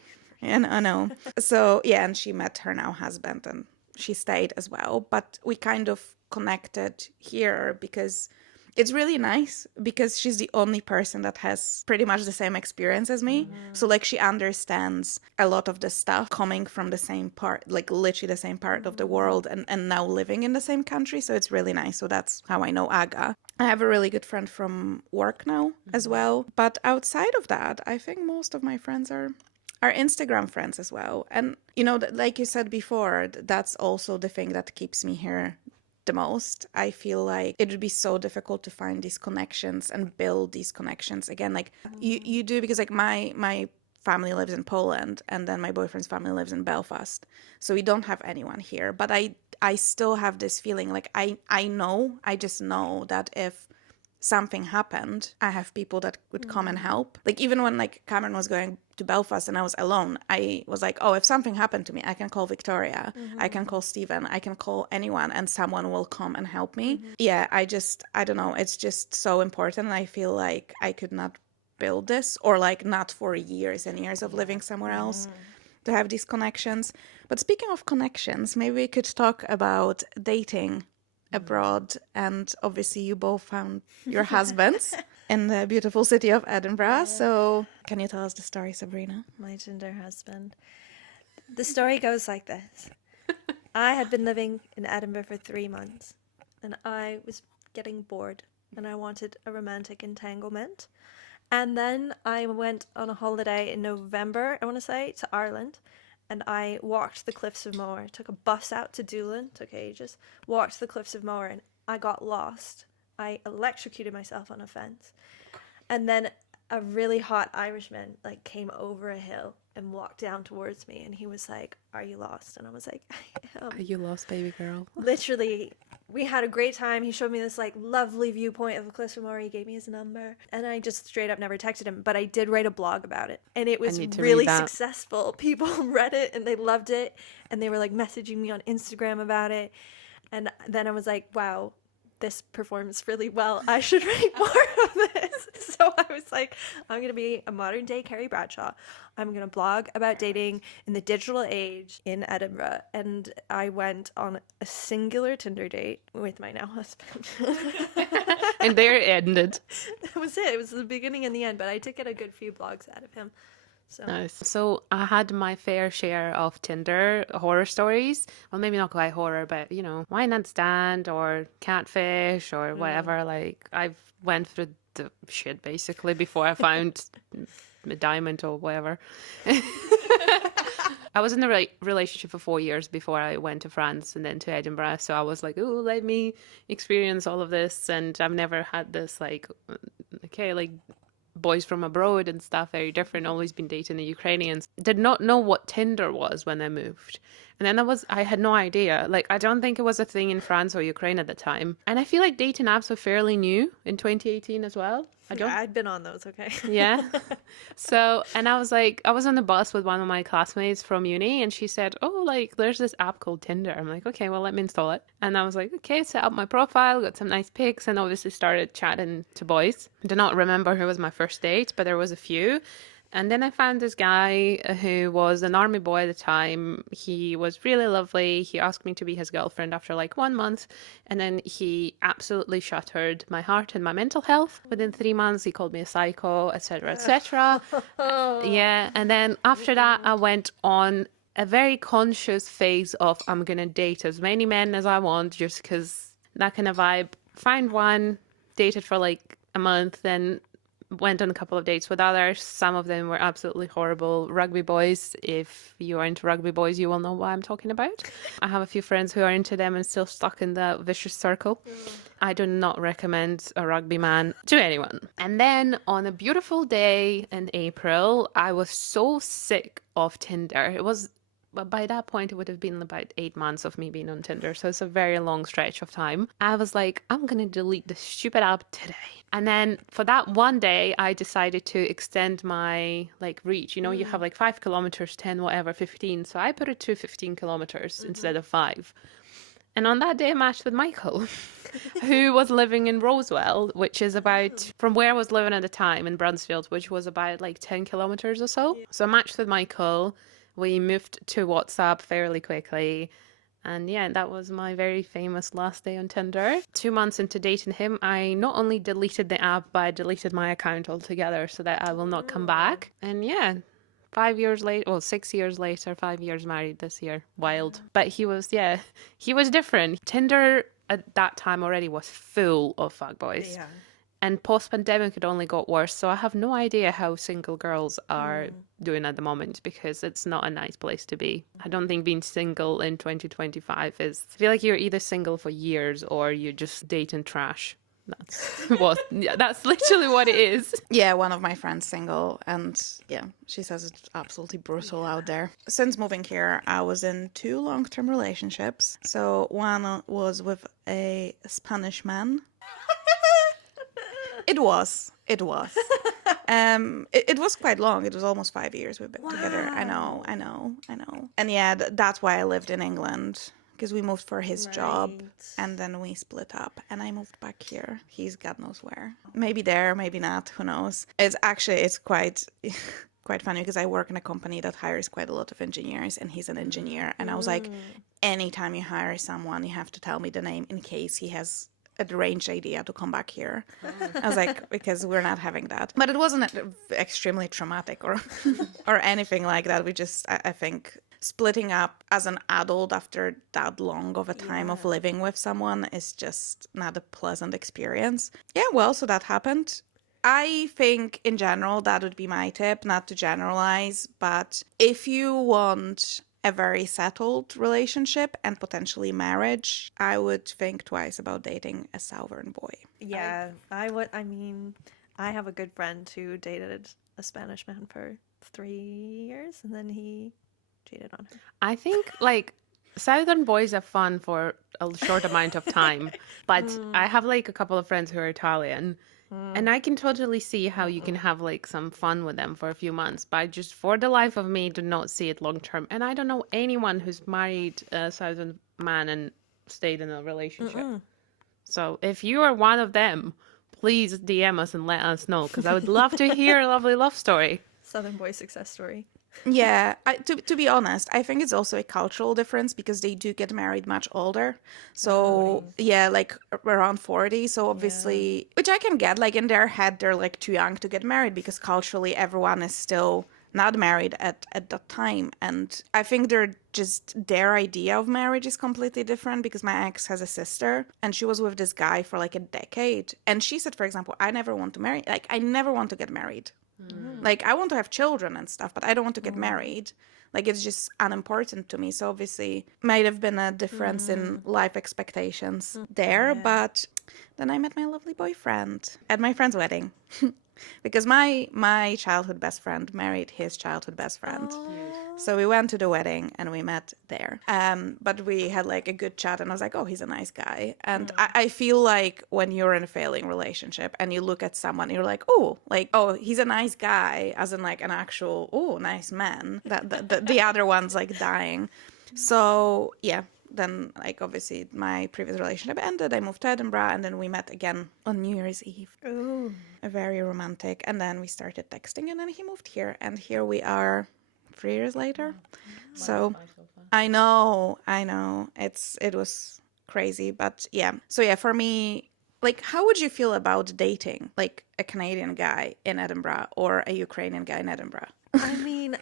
And I know. So yeah, and she met her now husband and she stayed as well. But we kind of connected here because it's really nice because she's the only person that has pretty much the same experience as me. So like she understands a lot of the stuff coming from the same part, like literally the same part of the world and now living in the same country. So it's really nice. So that's how I know Aga. I have a really good friend from work now as well. But outside of that, I think most of my friends are Instagram friends as well. And, you know, like you said before, that's also the thing that keeps me here the most. I feel like it would be so difficult to find these connections and build these connections again. Like you do, because like my family lives in Poland and then my boyfriend's family lives in Belfast. So we don't have anyone here. But I still have this feeling like I just know that if something happened, I have people that would come and help. Like even when like Cameron was going to Belfast and I was alone, I was like, oh, if something happened to me, I can call Victoria, I can call Stephen, I can call anyone and someone will come and help me. Yeah, I don't know, it's just so important. And I feel like I could not build this, or like not for years and years of living somewhere else to have these connections. But speaking of connections, maybe we could talk about dating abroad. And obviously you both found your husbands in the beautiful city of Edinburgh. So can you tell us the story, Sabrina? My Tinder husband. The story goes like this. I had been living in Edinburgh for 3 months and I was getting bored and I wanted a romantic entanglement. And then I went on a holiday in November, I want to say, to Ireland. And I walked the cliffs of Moher, took a bus out to Doolin, took ages, walked the cliffs of Moher, and I got lost. I electrocuted myself on a fence. And then a really hot Irishman like came over a hill and walked down towards me, and he was like, "Are you lost?" And I was like, "I am." Are you lost, baby girl? Literally, we had a great time. He showed me this like lovely viewpoint of the cliffs of Moher. He gave me his number, and I just straight up never texted him. But I did write a blog about it, and it was really successful. People read it and they loved it, and they were like messaging me on Instagram about it. And then I was like, wow, this performs really well. I should write more of this. So I was like, I'm going to be a modern day Carrie Bradshaw. I'm going to blog about dating in the digital age in Edinburgh. And I went on a singular Tinder date with my now husband. And there it ended. That was it. It was the beginning and the end, but I did get a good few blogs out of him. So. Nice. So I had my fair share of Tinder horror stories. Well, maybe not quite horror, but you know, why not stand or catfish or whatever. Like I've went through the shit basically before I found a diamond or whatever. I was in a relationship for 4 years before I went to France and then to Edinburgh. So I was like, oh, let me experience all of this. And I've never had this like, okay, like boys from abroad and stuff, very different, always been dating the Ukrainians. Did not know what Tinder was when I moved. And then I had no idea. Like, I don't think it was a thing in France or Ukraine at the time. And I feel like dating apps were fairly new in 2018 as well. I'd been on those, okay. Yeah. So, and I was on the bus with one of my classmates from uni and she said, oh, like, there's this app called Tinder. I'm like, okay, well, let me install it. And I was like, okay, set up my profile, got some nice pics, and obviously started chatting to boys. I do not remember who was my first date, but there was a few. And then I found this guy who was an army boy at the time. He was really lovely. He asked me to be his girlfriend after like 1 month. And then he absolutely shattered my heart and my mental health. Within 3 months, he called me a psycho, etc., etc. Yeah. And then after that, I went on a very conscious phase of I'm going to date as many men as I want just because that kind of vibe. Find one, dated for like a month, then went on a couple of dates with others. Some of them were absolutely horrible rugby boys. If you are into rugby boys, you will know what I'm talking about. I have a few friends who are into them and still stuck in that vicious circle. I do not recommend a rugby man to anyone. And then on a beautiful day in April, I was so sick of Tinder. It was but by that point, it would have been about 8 months of me being on Tinder. So it's a very long stretch of time. I was like, I'm going to delete this stupid app today. And then for that one day, I decided to extend my like reach. You know, you have like 5 kilometers, 10, whatever, 15. So I put it to 15 kilometers instead of 5. And on that day, I matched with Michael, who was living in Rosewell, which is about from where I was living at the time in Brunsfield, which was about like 10 kilometers or so. So I matched with Michael. We moved to WhatsApp fairly quickly. And yeah, that was my very famous last day on Tinder. 2 months into dating him, I not only deleted the app, but I deleted my account altogether so that I will not come back. And yeah, 5 years later, well, 6 years later, 5 years married this year. Wild. But he was different. Tinder at that time already was full of fuckboys. Yeah. And post-pandemic, it only got worse. So I have no idea how single girls are doing at the moment, because it's not a nice place to be. I don't think being single in 2025 is... I feel like you're either single for years or you're just dating trash. That's literally what it is. Yeah, one of my friends single, and yeah, she says it's absolutely brutal out there. Since moving here, I was in 2 long-term relationships. So one was with a Spanish man. It was. It was quite long. It was almost 5 years we've been together. I know. And yeah, that's why I lived in England, because we moved for his job, and then we split up, and I moved back here. He's God knows where. Maybe there, maybe not. Who knows? It's quite quite funny, because I work in a company that hires quite a lot of engineers, and he's an engineer. And I was like, anytime you hire someone, you have to tell me the name in case he has a deranged idea to come back here. I was like, because we're not having that. But it wasn't extremely traumatic or or anything like that. We just, I think, splitting up as an adult after that long of a time of living with someone is just not a pleasant experience. Yeah, well, so that happened. I think in general that would be my tip, not to generalize, but if you want a very settled relationship and potentially marriage, I would think twice about dating a southern boy. Yeah, I would. I mean, I have a good friend who dated a Spanish man for 3 years, and then he cheated on her. I think like southern boys are fun for a short amount of time, but I have like a couple of friends who are Italian, and I can totally see how you can have like some fun with them for a few months, but I just for the life of me do not see it long term. And I don't know anyone who's married a southern man and stayed in a relationship. So if you are one of them, please DM us and let us know, because I would love to hear a lovely love story. Southern boy success story. Yeah, to be honest, I think it's also a cultural difference, because they do get married much older. So yeah, like around 40. So obviously, which I can get, like in their head, they're like too young to get married, because culturally everyone is still not married at that time. And I think their idea of marriage is completely different, because my ex has a sister and she was with this guy for like a decade. And she said, for example, I never want to marry, like I never want to get married. Like I want to have children and stuff, but I don't want to get married. Like it's just unimportant to me. So obviously might have been a difference in life expectations there. But then I met my lovely boyfriend at my friend's wedding. Because my childhood best friend married his childhood best friend. So we went to the wedding and we met there. But we had like a good chat, and I was like, oh, he's a nice guy. And I feel like when you're in a failing relationship and you look at someone, you're like, oh, he's a nice guy, as in like an actual, oh, nice man. The other one's like dying. So yeah. Then, like, obviously, my previous relationship ended. I moved to Edinburgh, and then we met again on New Year's Eve. Ooh. Very romantic. And then we started texting, and then he moved here. And here we are 3 years later. So, I know. It was crazy, but yeah. So, yeah, for me, like, how would you feel about dating, like, a Canadian guy in Edinburgh or a Ukrainian guy in Edinburgh? I mean,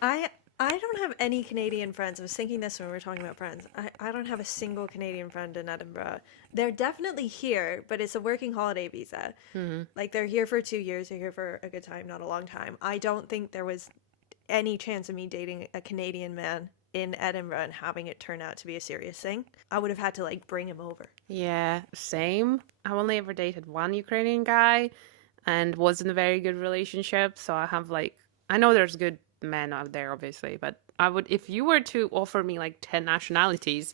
I don't have any Canadian friends. I was thinking this when we were talking about friends. I don't have a single Canadian friend in Edinburgh. They're definitely here, but it's a working holiday visa. Like they're here for 2 years. They're here for a good time, not a long time. I don't think there was any chance of me dating a Canadian man in Edinburgh and having it turn out to be a serious thing. I would have had to like bring him over. Yeah, same. I've only ever dated one Ukrainian guy and was in a very good relationship. So I have like, I know there's good men out there, obviously, but if you were to offer me like 10 nationalities,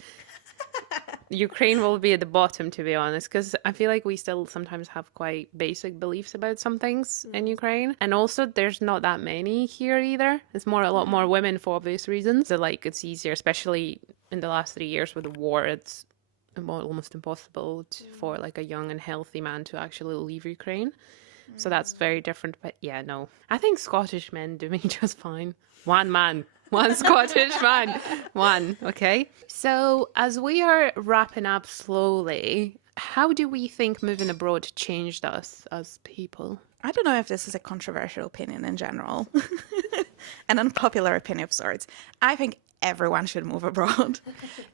Ukraine will be at the bottom, to be honest, because I feel like we still sometimes have quite basic beliefs about some things in Ukraine. And also, there's not that many here either. It's a lot more women for obvious reasons. So, like, it's easier, especially in the last 3 years with the war. It's almost impossible for like a young and healthy man to actually leave Ukraine. So that's very different. But yeah, no, I think Scottish men do me just fine. One man. One Scottish man. One, okay? So as we are wrapping up slowly, how do we think moving abroad changed us as people? I don't know if this is a controversial opinion in general. An unpopular opinion of sorts. I think everyone should move abroad.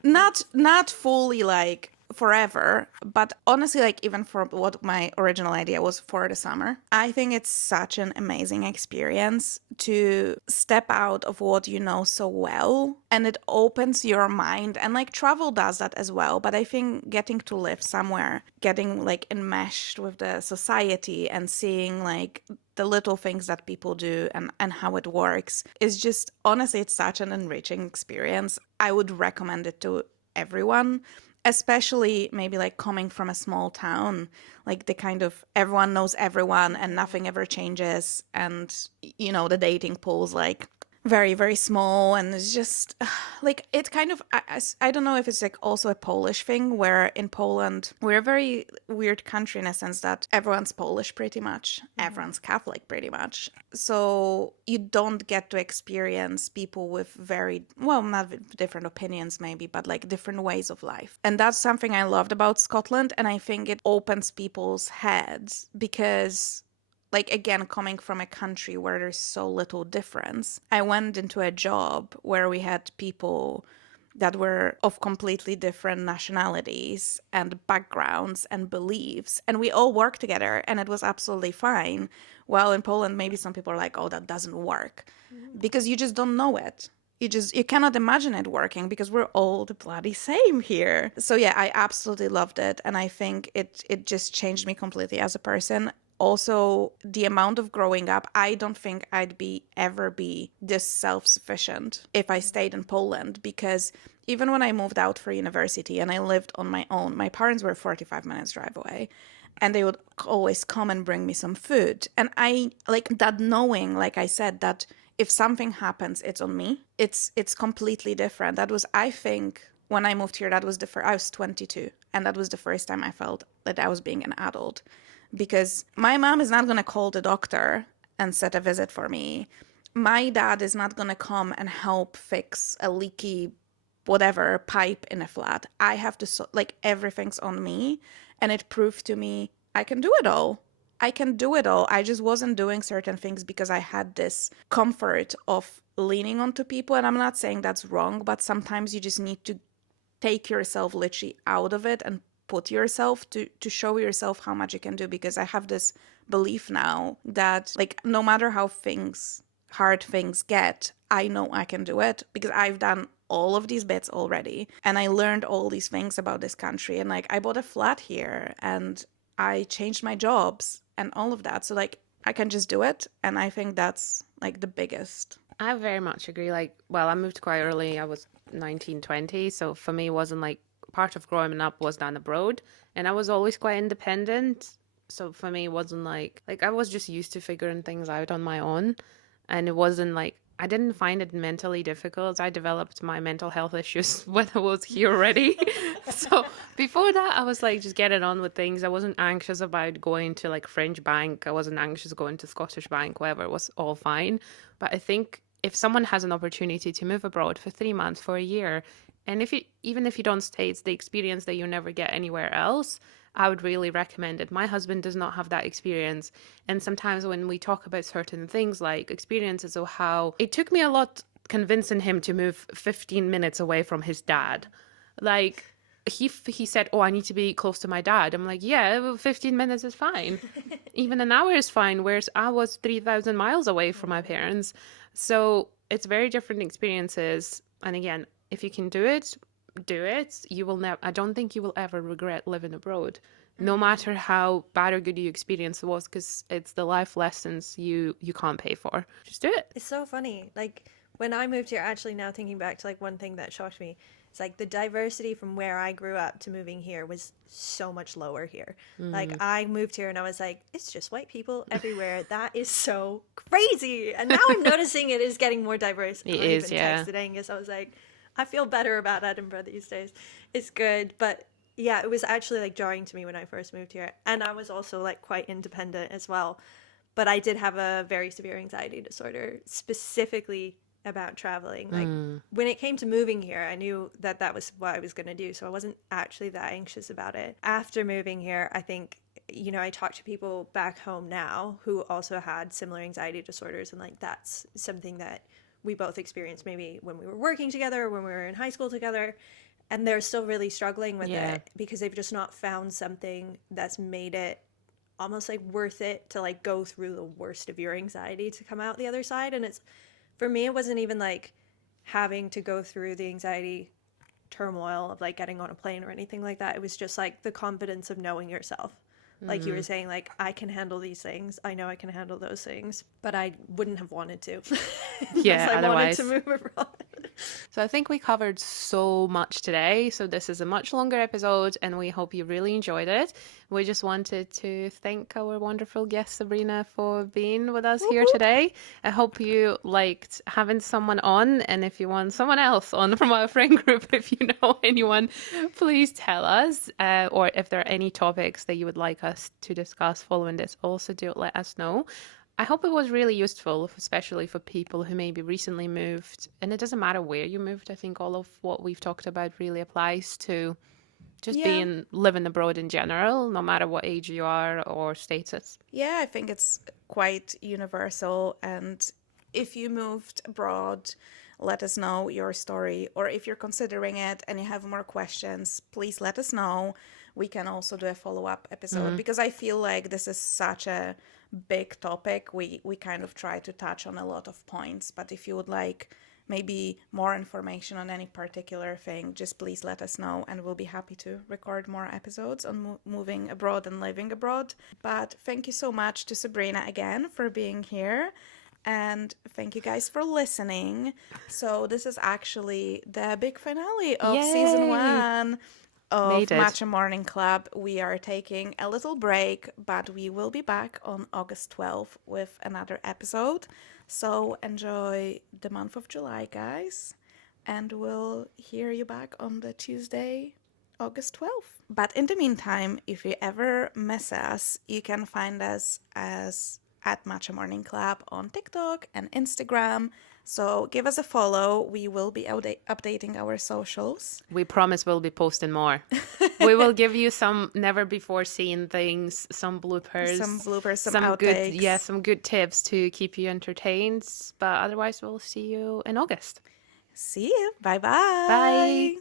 Not fully like forever, but honestly, like even for what my original idea was for the summer, I think it's such an amazing experience to step out of what you know so well, and it opens your mind, and like travel does that as well. But I think getting to live somewhere, getting like enmeshed with the society and seeing like the little things that people do and how it works is just, honestly, it's such an enriching experience. I would recommend it to everyone, especially maybe like coming from a small town, like the kind of everyone knows everyone and nothing ever changes. And, you know, the dating pool's like very, very small. And it's just like, it kind of, I don't know if it's like also a Polish thing, where in Poland, we're a very weird country in a sense that everyone's Polish pretty much. Everyone's Catholic pretty much. So you don't get to experience people with very, well, not different opinions maybe, but like different ways of life. And that's something I loved about Scotland. And I think it opens people's heads because, like, again, coming from a country where there's so little difference, I went into a job where we had people that were of completely different nationalities and backgrounds and beliefs, and we all worked together, and it was absolutely fine. While in Poland, maybe some people are like, oh, that doesn't work, because you just don't know it. You cannot imagine it working because we're all the bloody same here. So yeah, I absolutely loved it, and I think it just changed me completely as a person. Also, the amount of growing up, I don't think I'd ever be this self-sufficient if I stayed in Poland, because even when I moved out for university and I lived on my own, my parents were 45 minutes drive away, and they would always come and bring me some food. And I like that, knowing, like I said, that if something happens, it's on me. It's completely different. That was, I think, when I moved here, that was I was 22, and that was the first time I felt that I was being an adult. Because my mom is not going to call the doctor and set a visit for me. My dad is not going to come and help fix a leaky whatever pipe in a flat. I have to, like, everything's on me. And it proved to me I can do it all. I can do it all. I just wasn't doing certain things because I had this comfort of leaning onto people. And I'm not saying that's wrong, but sometimes you just need to take yourself literally out of it and put yourself to show yourself how much you can do. Because I have this belief now that, like, no matter how hard things get, I know I can do it because I've done all of these bits already, and I learned all these things about this country, and like I bought a flat here and I changed my jobs and all of that. So like I can just do it, and I think that's like the biggest. I very much agree. Like, well, I moved quite early. I was 19, 20, so for me it wasn't like, part of growing up was done abroad, and I was always quite independent. So for me, it wasn't like I was just used to figuring things out on my own, and it wasn't like, I didn't find it mentally difficult. I developed my mental health issues when I was here already. So before that, I was like just getting on with things. I wasn't anxious about going to like French bank. I wasn't anxious going to Scottish bank, whatever. It was all fine. But I think if someone has an opportunity to move abroad for 3 months, for a year, and even if you don't stay, it's the experience that you never get anywhere else, I would really recommend it. My husband does not have that experience. And sometimes when we talk about certain things like experiences, or how it took me a lot convincing him to move 15 minutes away from his dad. Like, he said, oh, I need to be close to my dad. I'm like, yeah, 15 minutes is fine. Even an hour is fine. Whereas I was 3,000 miles away from my parents. So it's very different experiences. And again, if you can do it, do it. You will never, I don't think you will ever regret living abroad, no matter how bad or good your experience was, because it's the life lessons you can't pay for. Just do it. It's so funny. Like, When I moved here, actually now thinking back to like one thing that shocked me, it's like the diversity from where I grew up to moving here was so much lower here. Like I moved here and I was like, it's just white people everywhere. That is so crazy. And now I'm noticing it is getting more diverse. It I is, even yeah. texted Angus. I was like, I feel better about Edinburgh these days. It's good. But yeah, it was actually like jarring to me when I first moved here. And I was also like quite independent as well. But I did have a very severe anxiety disorder, specifically about traveling. Like when it came to moving here, I knew that that was what I was going to do. So I wasn't actually that anxious about it. After moving here, I think, you know, I talk to people back home now who also had similar anxiety disorders. And like that's something that we both experienced maybe when we were working together or when we were in high school together. And they're still really struggling with it because they've just not found something that's made it almost like worth it to like go through the worst of your anxiety to come out the other side. And it's, for me, it wasn't even like having to go through the anxiety turmoil of like getting on a plane or anything like that. It was just like the confidence of knowing yourself. Like you were saying, like, I can handle these things. I know I can handle those things, but I wouldn't have wanted to. Yeah, I otherwise. wanted to move abroad. So I think we covered so much today. So this is a much longer episode and we hope you really enjoyed it. We just wanted to thank our wonderful guest Sabrina for being with us here today. I hope you liked having someone on, and if you want someone else on from our friend group, if you know anyone, please tell us. Or if there are any topics that you would like us to discuss following this, also do let us know. I hope it was really useful, especially for people who maybe recently moved. And it doesn't matter where you moved. I think all of what we've talked about really applies to just living abroad in general, no matter what age you are or status. Yeah, I think it's quite universal. And if you moved abroad, let us know your story. Or if you're considering it and you have more questions, please let us know. We can also do a follow-up episode because I feel like this is such a big topic. We kind of try to touch on a lot of points. But if you would like maybe more information on any particular thing, just please let us know and we'll be happy to record more episodes on moving abroad and living abroad. But thank you so much to Sabrina again for being here. And thank you guys for listening. So this is actually the big finale of season 1 of Matcha Morning Club. We are taking a little break, but we will be back on August 12th with another episode. So enjoy the month of July, guys. And we'll hear you back on the Tuesday, August 12th. But in the meantime, if you ever miss us, you can find us as at Matcha Morning Club on TikTok and Instagram. So give us a follow. We will be updating our socials. We promise we'll be posting more. We will give you some never before seen things, some bloopers, some outtakes. Good, some good tips to keep you entertained. But otherwise, we'll see you in August. See you. Bye-bye. Bye.